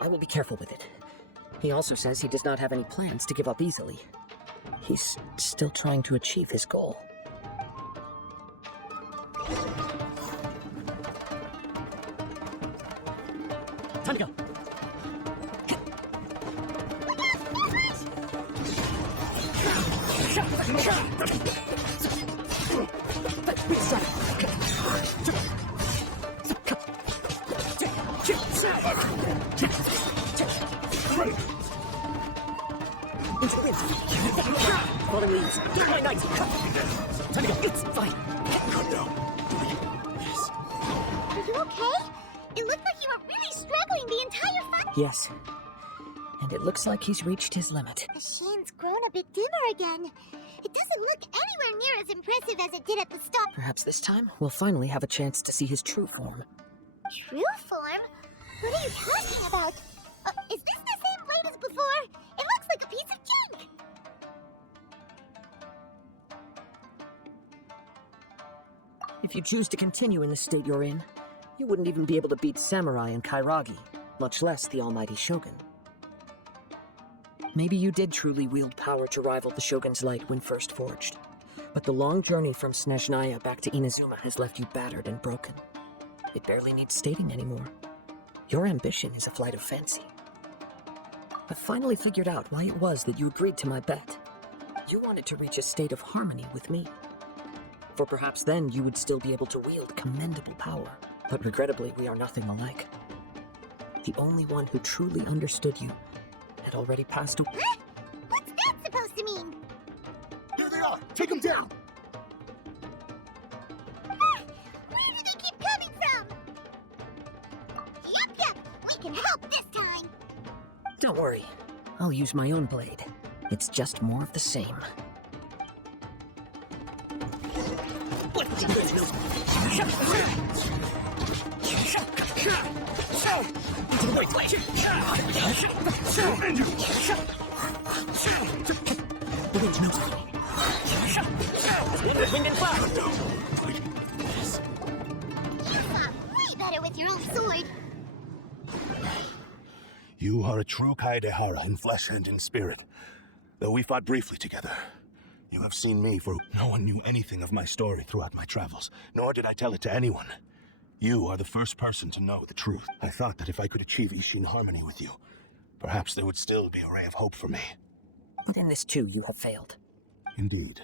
I will be careful with it. He also says he does not have any plans to give up easily. He's still trying to achieve his goal. Time to go. Into the wind. Falling leaves. Get my knight. Time to go. It's fine. Are you okay? It looked like you were really struggling the entire fight. Yes. And it looks like he's reached his limit. The shine's grown a bit dimmer again. It doesn't look anywhere near as impressive as it did at the start. Perhaps this time we'll finally have a chance to see his true form. True form? What are you talking about? Is this the same blade as before? It looks like a piece of junk. If you choose to continue in the state you're in, you wouldn't even be able to beat Samurai and Kairagi, much less the almighty Shogun. Maybe you did truly wield power to rival the Shogun's light when first forged, but the long journey from Snezhnaya back to Inazuma has left you battered and broken. It barely needs stating anymore. Your ambition is a flight of fancy. I've finally figured out why it was that you agreed to my bet. You wanted to reach a state of harmony with me. For perhaps then you would still be able to wield commendable power. But regrettably, we are nothing alike. The only one who truly understood you had already passed away. Huh? What's that supposed to mean? Here they are! Take them down! Where do they keep coming from? Yup, we can help this time. Don't worry, I'll use my own blade. It's just more of the same. The wind's moving. Wind and fire! You fought way better with your own sword. You are a true Kaedehara in flesh and in spirit. Though we fought briefly together, you have seen me for no one knew anything of my story throughout my travels, nor did I tell it to anyone. You are the first person to know the truth. I thought that if I could achieve Ishin harmony with you, perhaps there would still be a ray of hope for me. But in this too, you have failed. Indeed.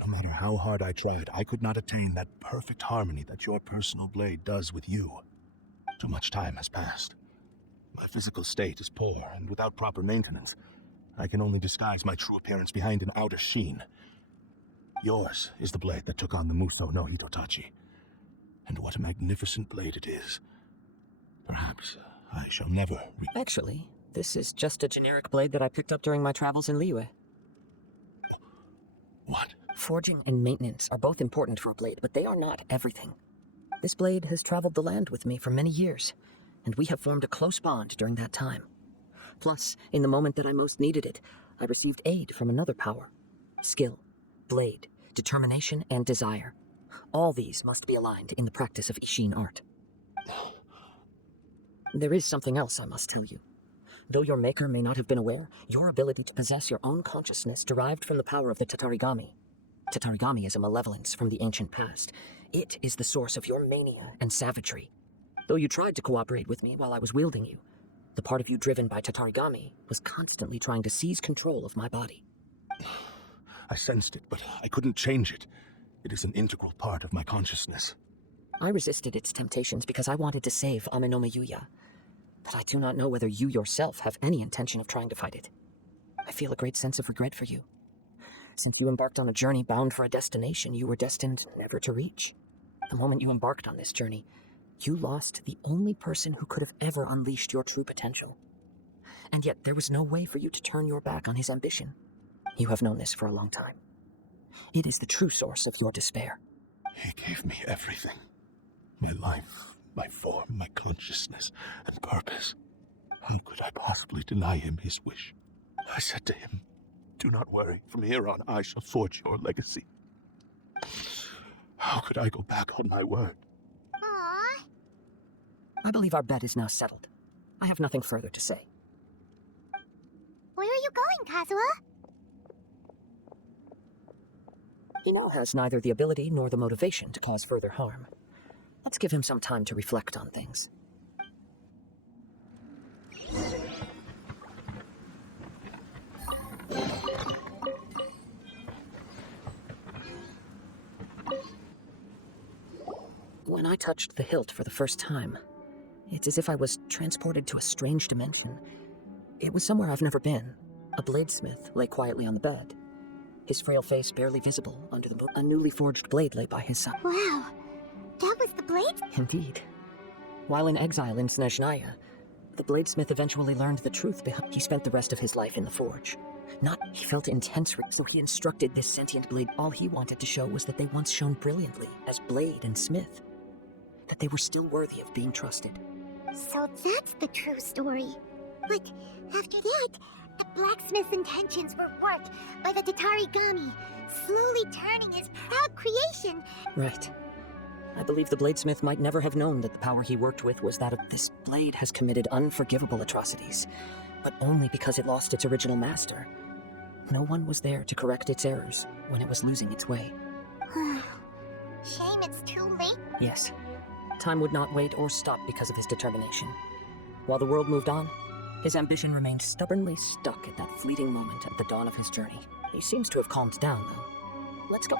No matter how hard I tried, I could not attain that perfect harmony that your personal blade does with you. Too much time has passed. My physical state is poor, and without proper maintenance, I can only disguise my true appearance behind an outer sheen. Yours is the blade that took on the Muso no Hitotachi. And what a magnificent blade it is. Perhaps I shall never Actually, this is just a generic blade that I picked up during my travels in Liyue. What? Forging and maintenance are both important for a blade, but they are not everything. This blade has traveled the land with me for many years, and we have formed a close bond during that time. Plus, in the moment that I most needed it, I received aid from another power. Skill, blade, determination, and desire. All these must be aligned in the practice of Ishin art. There is something else I must tell you. Though your maker may not have been aware, your ability to possess your own consciousness derived from the power of the Tatarigami. Tatarigami is a malevolence from the ancient past. It is the source of your mania and savagery. Though you tried to cooperate with me while I was wielding you, the part of you driven by Tatarigami was constantly trying to seize control of my body. I sensed it, but I couldn't change it. It is an integral part of my consciousness. I resisted its temptations because I wanted to save Amenoma Yuya. But I do not know whether you yourself have any intention of trying to fight it. I feel a great sense of regret for you. Since you embarked on a journey bound for a destination you were destined never to reach. The moment you embarked on this journey, you lost the only person who could have ever unleashed your true potential. And yet there was no way for you to turn your back on his ambition. You have known this for a long time. It is the true source of your despair. He gave me everything. My life, my form, my consciousness, and purpose. How could I possibly deny him his wish? I said to him, "Do not worry. From here on, I shall forge your legacy." How could I go back on my word? Aww. I believe our bet is now settled. I have nothing further to say. Where are you going, Kazuha? He now has neither the ability nor the motivation to cause further harm. Let's give him some time to reflect on things. When I touched the hilt for the first time, it's as if I was transported to a strange dimension. It was somewhere I've never been. A bladesmith lay quietly on the bed, his frail face barely visible under the moon. A newly forged blade lay by his side. Wow. That was the blade? Indeed. While in exile in Snezhnaya, the bladesmith eventually learned the truth behind. He spent the rest of his life in the forge. He felt intense, so he instructed this sentient blade. All he wanted to show was that they once shone brilliantly as blade and smith. That they were still worthy of being trusted. So that's the true story. But after that, the blacksmith's intentions were worked by the Tatarigami, slowly turning his proud creation. Right. I believe the bladesmith might never have known that the power he worked with was that of this blade has committed unforgivable atrocities, but only because it lost its original master. No one was there to correct its errors when it was losing its way. Shame it's too late. Yes. Time would not wait or stop because of his determination. While the world moved on, his ambition remained stubbornly stuck at that fleeting moment at the dawn of his journey. He seems to have calmed down, though. Let's go.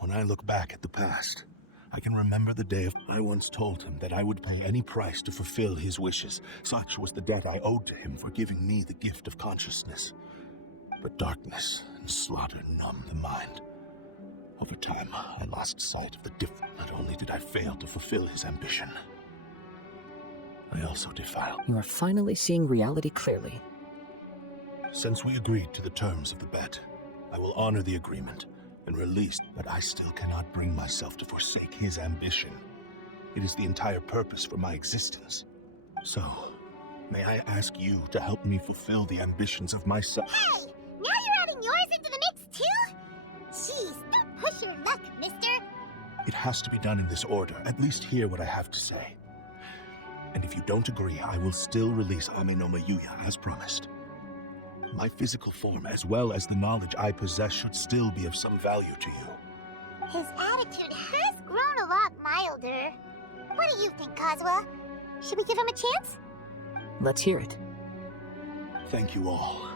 When I look back at the past, I can remember the day I once told him that I would pay any price to fulfill his wishes. Such was the debt I owed to him for giving me the gift of consciousness. But darkness and slaughter numbed the mind. Over time, I lost sight of the difference. Not only did I fail to fulfill his ambition, I also defiled. You are finally seeing reality clearly. Since we agreed to the terms of the bet, I will honor the agreement and release, but I still cannot bring myself to forsake his ambition. It is the entire purpose for my existence. So, may I ask you to help me fulfill the ambitions of myself? Hey! Now you're adding yours into the mix, too? Jeez, don't push your luck, mister. It has to be done in this order. At least hear what I have to say. And if you don't agree, I will still release Amenoma Yuya as promised. My physical form, as well as the knowledge I possess, should still be of some value to you. His attitude has grown a lot milder. What do you think, Kazuha? Should we give him a chance? Let's hear it. Thank you all.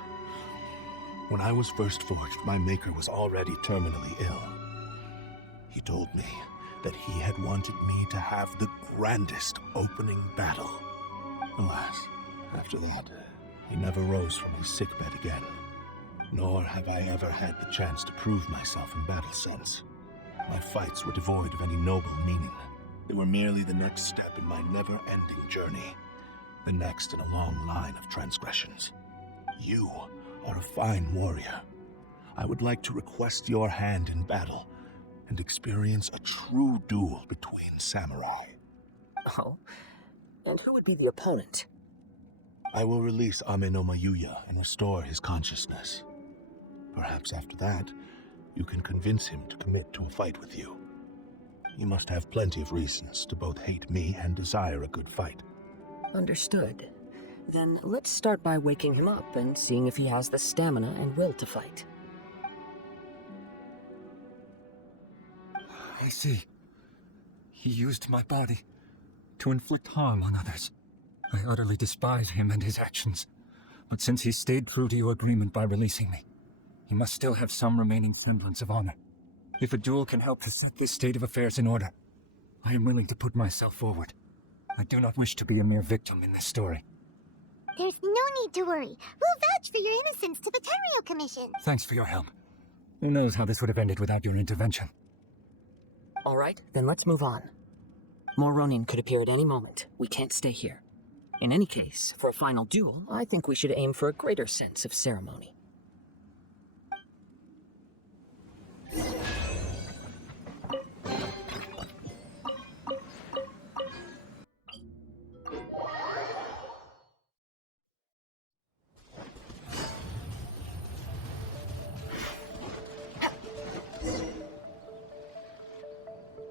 When I was first forged, my maker was already terminally ill. He told me that he had wanted me to have the grandest opening battle. Alas, After that, he never rose from his sickbed again. Nor have I ever had the chance to prove myself in battle since. My fights were devoid of any noble meaning. They were merely the next step in my never-ending journey. The next in a long line of transgressions. You are a fine warrior. I would like to request your hand in battle and experience a true duel between samurai. Oh? And who would be the opponent? I will release Amenoma Yuya and restore his consciousness. Perhaps after that, you can convince him to commit to a fight with you. He must have plenty of reasons to both hate me and desire a good fight. Understood. Then let's start by waking him up and seeing if he has the stamina and will to fight. I see. He used my body to inflict harm on others. I utterly despise him and his actions. But since he stayed true to your agreement by releasing me, he must still have some remaining semblance of honor. If a duel can help to set this state of affairs in order, I am willing to put myself forward. I do not wish to be a mere victim in this story. There's no need to worry. We'll vouch for your innocence to the Terrio Commission. Thanks for your help. Who knows how this would have ended without your intervention? All right, then let's move on. More Ronin could appear at any moment. We can't stay here. In any case, for a final duel, I think we should aim for a greater sense of ceremony.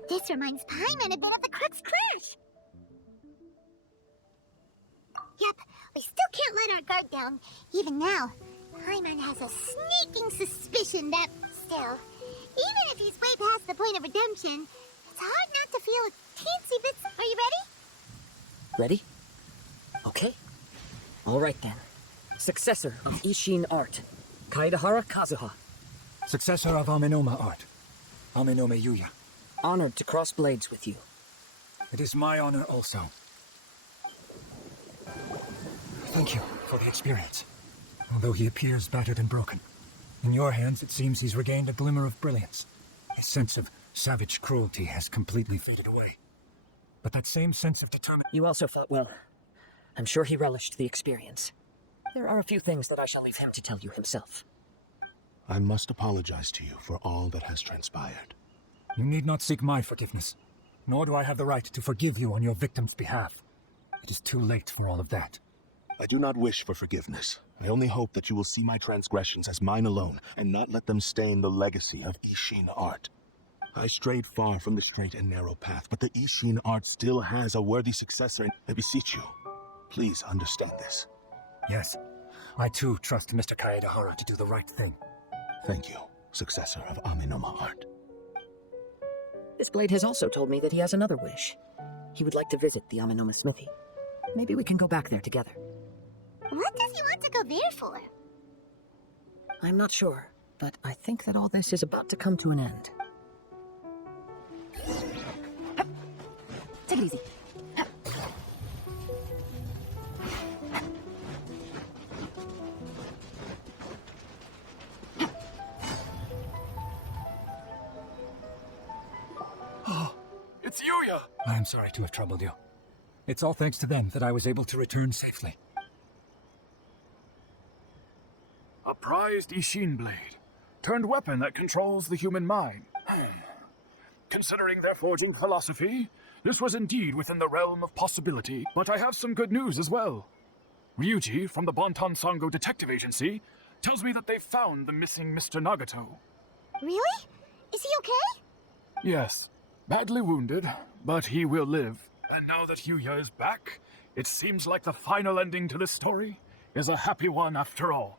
This reminds Paimon a bit of the Crux crash. Yep, we still can't let our guard down. Even now, Paimon has a sneaking suspicion that, still, even if he's way past the point of redemption, it's hard not to feel a teensy bit. Are you ready? Ready? Okay. All right then. Successor of Ishin Art, Kaedahara Kazuha. Successor of Amenoma Art, Amenoma Yuya. Honored to cross blades with you. It is my honor also. Thank you for the experience. Although he appears battered and broken, in your hands it seems he's regained a glimmer of brilliance. His sense of savage cruelty has completely faded away. But that same sense of determination... You also fought well. I'm sure he relished the experience. There are a few things that I shall leave him to tell you himself. I must apologize to you for all that has transpired. You need not seek my forgiveness, nor do I have the right to forgive you on your victim's behalf. It is too late for all of that. I do not wish for forgiveness. I only hope that you will see my transgressions as mine alone, and not let them stain the legacy of Ishin Art. I strayed far from the straight and narrow path, but the Ishin Art still has a worthy successor, and I beseech you, please understand this. Yes, I too trust Mr. Kaedahara to do the right thing. Thank you, successor of Amenoma Art. This blade has also told me that he has another wish. He would like to visit the Amenoma smithy. Maybe we can go back there together. What does he want to go there for? I'm not sure, but I think that all this is about to come to an end. Take it easy. It's Yuya! I am sorry to have troubled you. It's all thanks to them that I was able to return safely. A prized Ishin blade. Turned weapon that controls the human mind. Considering their forging philosophy, this was indeed within the realm of possibility. But I have some good news as well. Ryuji from the Bonton Sango Detective Agency tells me that they've found the missing Mr. Nagato. Really? Is he okay? Yes, badly wounded, but he will live. And now that Yuya is back, it seems like the final ending to this story is a happy one after all.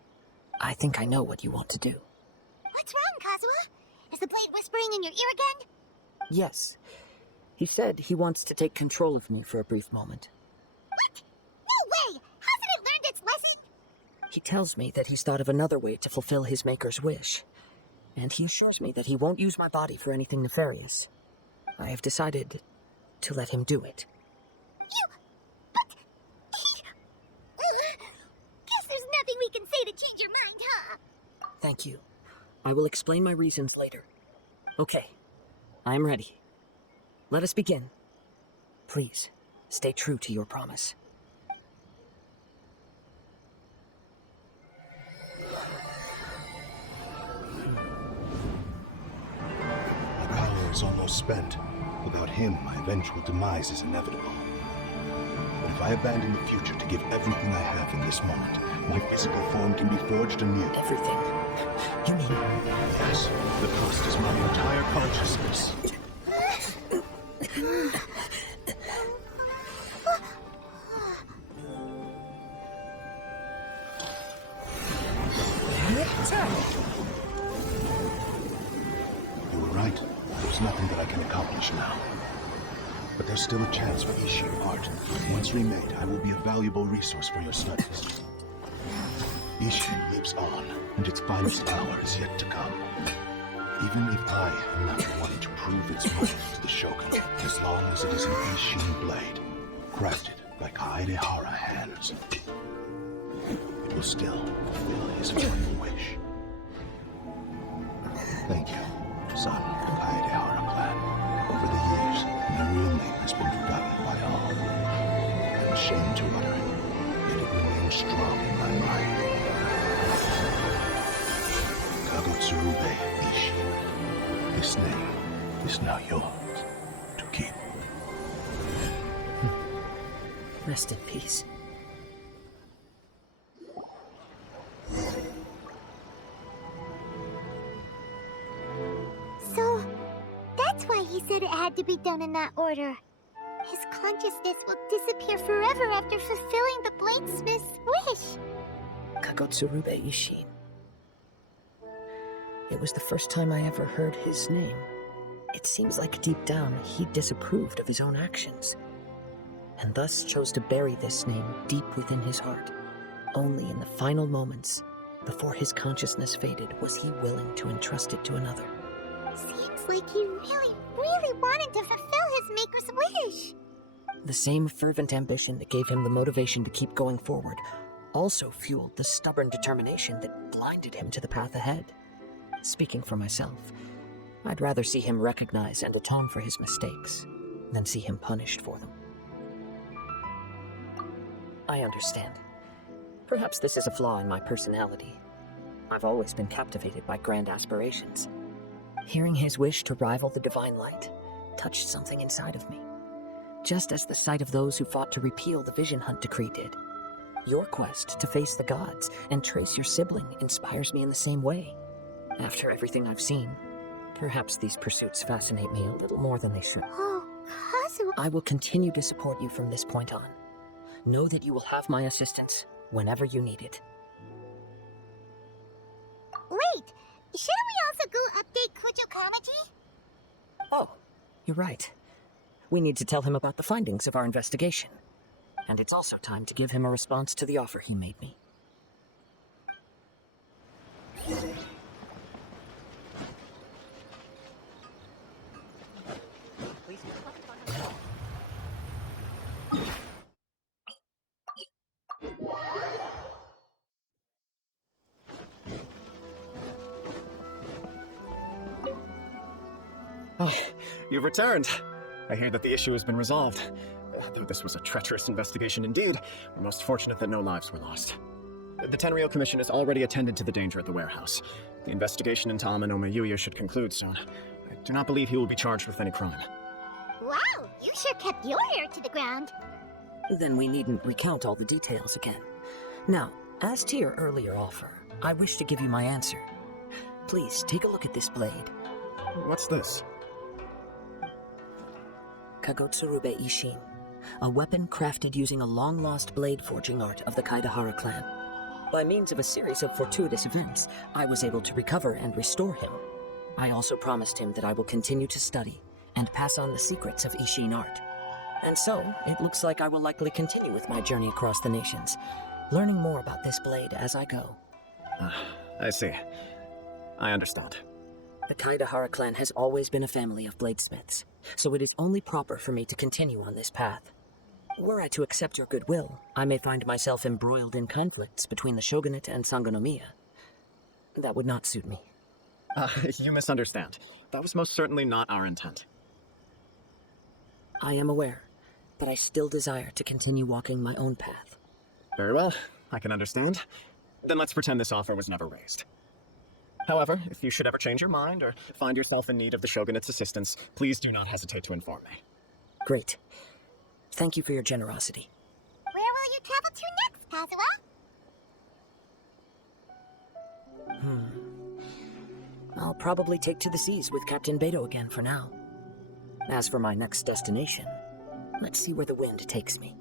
I think I know what you want to do. What's wrong, Kazuha? Is the blade whispering in your ear again? Yes. He said he wants to take control of me for a brief moment. What? No way! Hasn't it learned its lesson? He tells me that he's thought of another way to fulfill his maker's wish. And he assures me that he won't use my body for anything nefarious. I have decided to let him do it. But he... Thank you. I will explain my reasons later. Okay, I am ready. Let us begin. Please, stay true to your promise. My power is almost spent. Without him, my eventual demise is inevitable. But if I abandon the future to give everything I have in this moment, my physical form can be forged anew. Everything? You mean... Yes, the cost is my entire consciousness. You were right. There's nothing that I can accomplish now. But there's still a chance for Ishin art. Once remade, I will be a valuable resource for your studies. Ishin lives on, and its finest hour is yet to come. Even if I am not the one to prove its worth to the Shogun, as long as it is an Ishin blade, crafted by Kaedehara hands, it will still fulfill his final wish. Thank you, son of the Kaedehara clan. Over the years, my real name has been forgotten by all. I'm ashamed to utter it, yet it remains strong in my mind. Kagutsurube Ishin. This name is now yours to keep. Rest in peace. So, that's why he said it had to be done in that order. His consciousness will disappear forever after fulfilling the bladesmith's wish. Kagotsurube Ishin. It was the first time I ever heard his name. It seems like deep down he disapproved of his own actions, and thus chose to bury this name deep within his heart. Only in the final moments, before his consciousness faded, was he willing to entrust it to another. Seems like he really, really wanted to fulfill his maker's wish. The same fervent ambition that gave him the motivation to keep going forward also fueled the stubborn determination that blinded him to the path ahead. Speaking for myself, I'd rather see him recognize and atone for his mistakes than see him punished for them. I understand. Perhaps this is a flaw in my personality. I've always been captivated by grand aspirations. Hearing his wish to rival the divine light touched something inside of me, just as the sight of those who fought to repeal the Vision Hunt decree did. Your quest to face the gods and trace your sibling inspires me in the same way. After everything I've seen, perhaps these pursuits fascinate me a little more than they should. Oh, Kazu... I will continue to support you from this point on. Know that you will have my assistance whenever you need it. Wait! Shouldn't we also go update Kujo Kamaji? Oh, you're right. We need to tell him about the findings of our investigation. And it's also time to give him a response to the offer he made me. Oh, you've returned. I hear that the issue has been resolved. Though this was a treacherous investigation indeed, we're most fortunate that no lives were lost. The Tenryou Commission has already attended to the danger at the warehouse. The investigation into Amanome Yuya should conclude soon. I do not believe he will be charged with any crime. Wow, you sure kept your ear to the ground. Then we needn't recount all the details again. Now, as to your earlier offer, I wish to give you my answer. Please, take a look at this blade. What's this? Kagotsurube Ishin, a weapon crafted using a long-lost blade forging art of the Kaedehara clan. By means of a series of fortuitous events, I was able to recover and restore him. I also promised him that I will continue to study and pass on the secrets of Ishin art. And so, it looks like I will likely continue with my journey across the nations, learning more about this blade as I go. I see. I understand. The Kaedehara clan has always been a family of bladesmiths, so it is only proper for me to continue on this path. Were I to accept your goodwill, I may find myself embroiled in conflicts between the shogunate and Sangonomiya. That would not suit me. You misunderstand. That was most certainly not our intent. I am aware, but I still desire to continue walking my own path. Very well, I can understand. Then let's pretend this offer was never raised. However, if you should ever change your mind or find yourself in need of the Shogunate's assistance, please do not hesitate to inform me. Great. Thank you for your generosity. Where will you travel to next, Kazuha? I'll probably take to the seas with Captain Beto again for now. As for my next destination, let's see where the wind takes me.